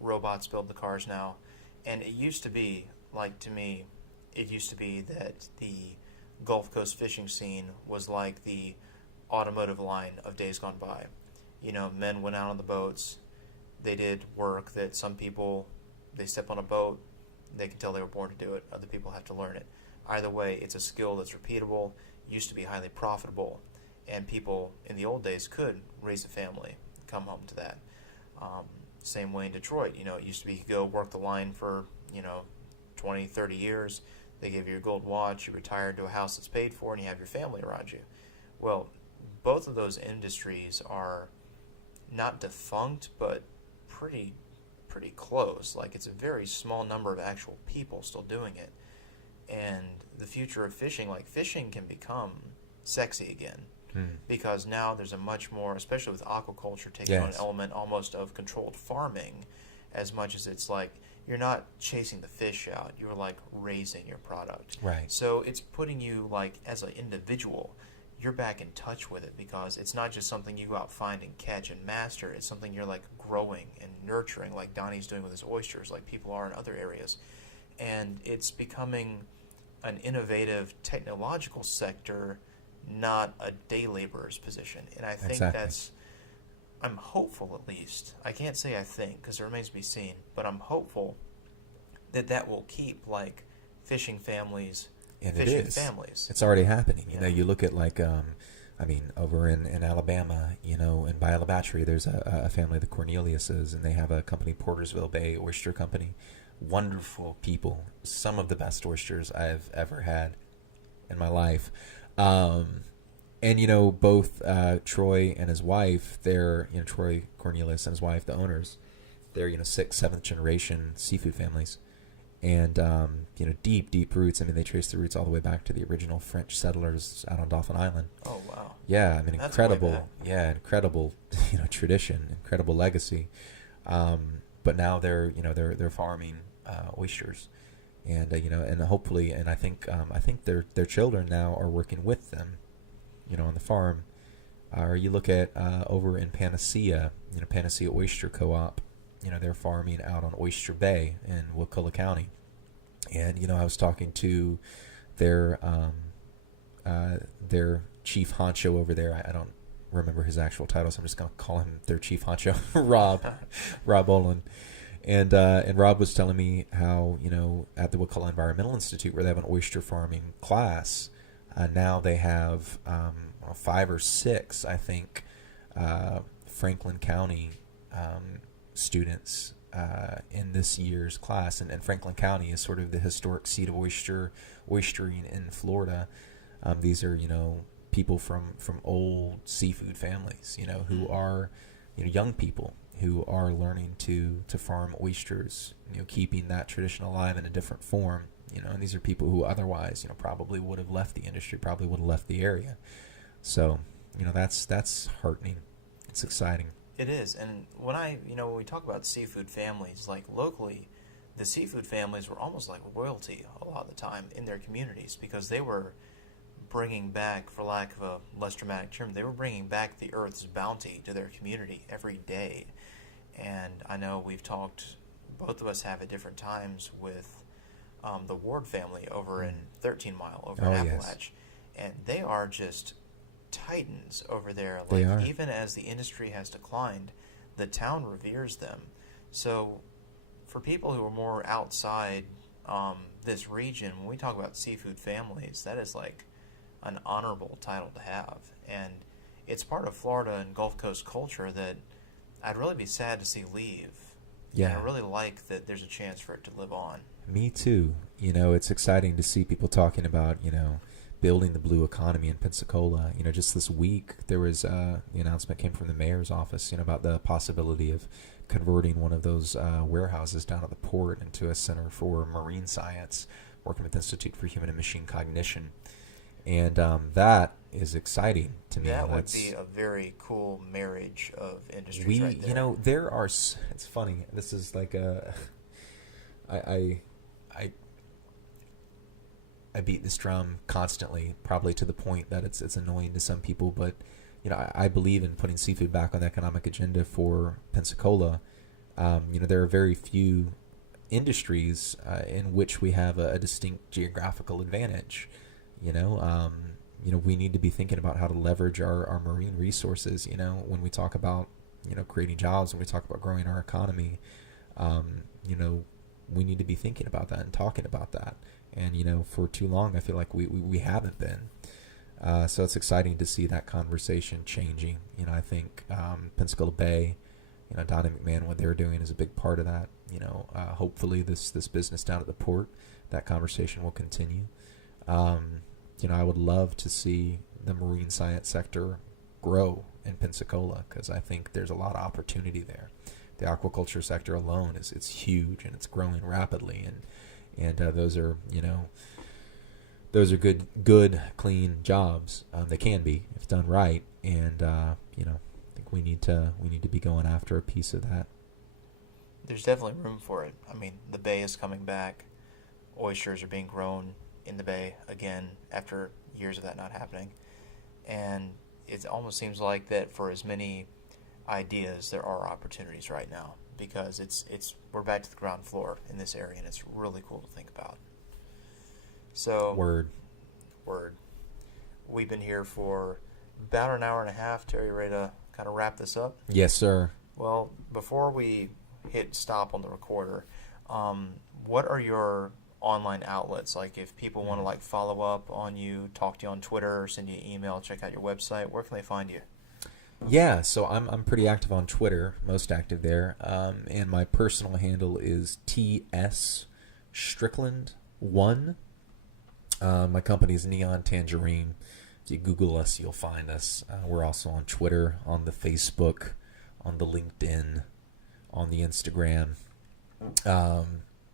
Robots build the cars now, and it used to be that the Gulf Coast fishing scene was like the automotive line of days gone by. Men went out on the boats. They did work that some people, they step on a boat, they can tell they were born to do it. Other people have to learn it. Either way, it's a skill that's repeatable, used to be highly profitable, and people in the old days could raise a family, come home to that. Same way in Detroit, it used to be you could go work the line for, 20, 30 years. They give you your gold watch, you retire to a house that's paid for, and you have your family around you. Well, both of those industries are not defunct, but pretty close. Like, it's a very small number of actual people still doing it. And the future of fishing, fishing can become sexy again. Because now there's a much more, especially with aquaculture taking on an element almost of controlled farming, as much as it's like you're not chasing the fish out, you're raising your product. Right. So it's putting you as an individual, you're back in touch with it, because it's not just something you go out, find and catch and master. It's something you're growing and nurturing, like Donnie's doing with his oysters, like people are in other areas. And it's becoming an innovative technological sector, not a day laborer's position. And I think I'm hopeful, at least. I can't say I think, because it remains to be seen, but I'm hopeful that will keep fishing families. And fishing it is. families. It's already happening. You look at over in Alabama, in Bayou La Battery, there's a family, the Corneliuses, and they have a company, Portersville Bay Oyster Company. Wonderful people. Some of the best oysters I've ever had in my life. And both Troy and his wife, they're Troy Cornelius and his wife, the owners, they're 6th, 7th generation seafood families. And, deep roots. I mean, they trace the roots all the way back to the original French settlers out on Dauphin Island. Oh, wow. Yeah, I mean, That's incredible. Yeah, incredible, tradition, incredible legacy. But now they're farming oysters, and and hopefully, and I think their children now are working with them, on the farm. Or you look at over in Panacea, Panacea Oyster Co-op. They're farming out on Oyster Bay in Wakulla County. And, I was talking to their chief honcho over there. I don't remember his actual title, so I'm just going to call him their chief honcho, Rob Olin. And Rob was telling me how, at the Wakulla Environmental Institute, where they have an oyster farming class, now they have 5 or 6, I think, Franklin County students in this year's class. And Franklin County is sort of the historic seat of oystering in Florida. These are, people from old seafood families, who are, young people who are learning to farm oysters, keeping that tradition alive in a different form, and these are people who otherwise, probably would have left the industry, probably would have left the area. So, that's heartening. It's exciting. It is. And when we talk about seafood families, like locally, the seafood families were almost like royalty a lot of the time in their communities, because they were bringing back, for lack of a less dramatic term, they were bringing back the earth's bounty to their community every day. And I know we've talked, both of us have at different times, with the Ward family over in 13 Mile, over in Appalach. Yes. And they are just titans over there. Like, even as the industry has declined, the town reveres them. So for people who are more outside this region, when we talk about seafood families, that is like an honorable title to have. And it's part of Florida and Gulf Coast culture that I'd really be sad to see leave. Yeah. And I really like that there's a chance for it to live on. Me too. It's exciting to see people talking about, building the blue economy in Pensacola. Just this week, there was the announcement came from the mayor's office, about the possibility of converting one of those warehouses down at the port into a center for marine science, working with the Institute for Human and Machine Cognition. And that is exciting to me. That would be a very cool marriage of industries right there. There are... It's funny. This is like a... I beat this drum constantly, probably to the point that it's annoying to some people, but I believe in putting seafood back on the economic agenda for Pensacola. There are very few industries in which we have a distinct geographical advantage. We need to be thinking about how to leverage our marine resources. When we talk about creating jobs, when we talk about growing our economy, we need to be thinking about that and talking about that. And, for too long, I feel like we haven't been. So it's exciting to see that conversation changing. I think Pensacola Bay, Donna McMahon, what they're doing is a big part of that. Hopefully this business down at the port, that conversation will continue. I would love to see the marine science sector grow in Pensacola, because I think there's a lot of opportunity there. The aquaculture sector alone it's huge, and it's growing rapidly, and those are good clean jobs. They can be if done right, and I think we need to be going after a piece of that. There's definitely room for it. I mean, the bay is coming back. Oysters are being grown in the bay again after years of that not happening, and it almost seems like that for as many ideas, there are opportunities right now, because we're back to the ground floor in this area, and it's really cool to think about. So word. We've been here for about an hour and a half. Terry, ready to kind of wrap this up? Yes, sir. Well, before we hit stop on the recorder, what are your online outlets? Like, if people want to follow up on you, talk to you on Twitter, send you an email, check out your website, where can they find you? Yeah, so I'm pretty active on Twitter, most active there, and my personal handle is TS Strickland 1. My company is Neon Tangerine. If you Google us, you'll find us. We're also on Twitter, on the Facebook, on the LinkedIn, on the Instagram.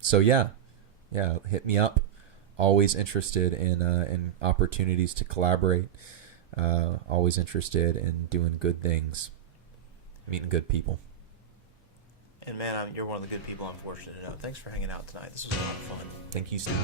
So yeah, hit me up. Always interested in opportunities to collaborate. Always interested in doing good things, meeting good people. And man, you're one of the good people I'm fortunate to know. Thanks for hanging out tonight. This was a lot of fun. Thank you, Steve.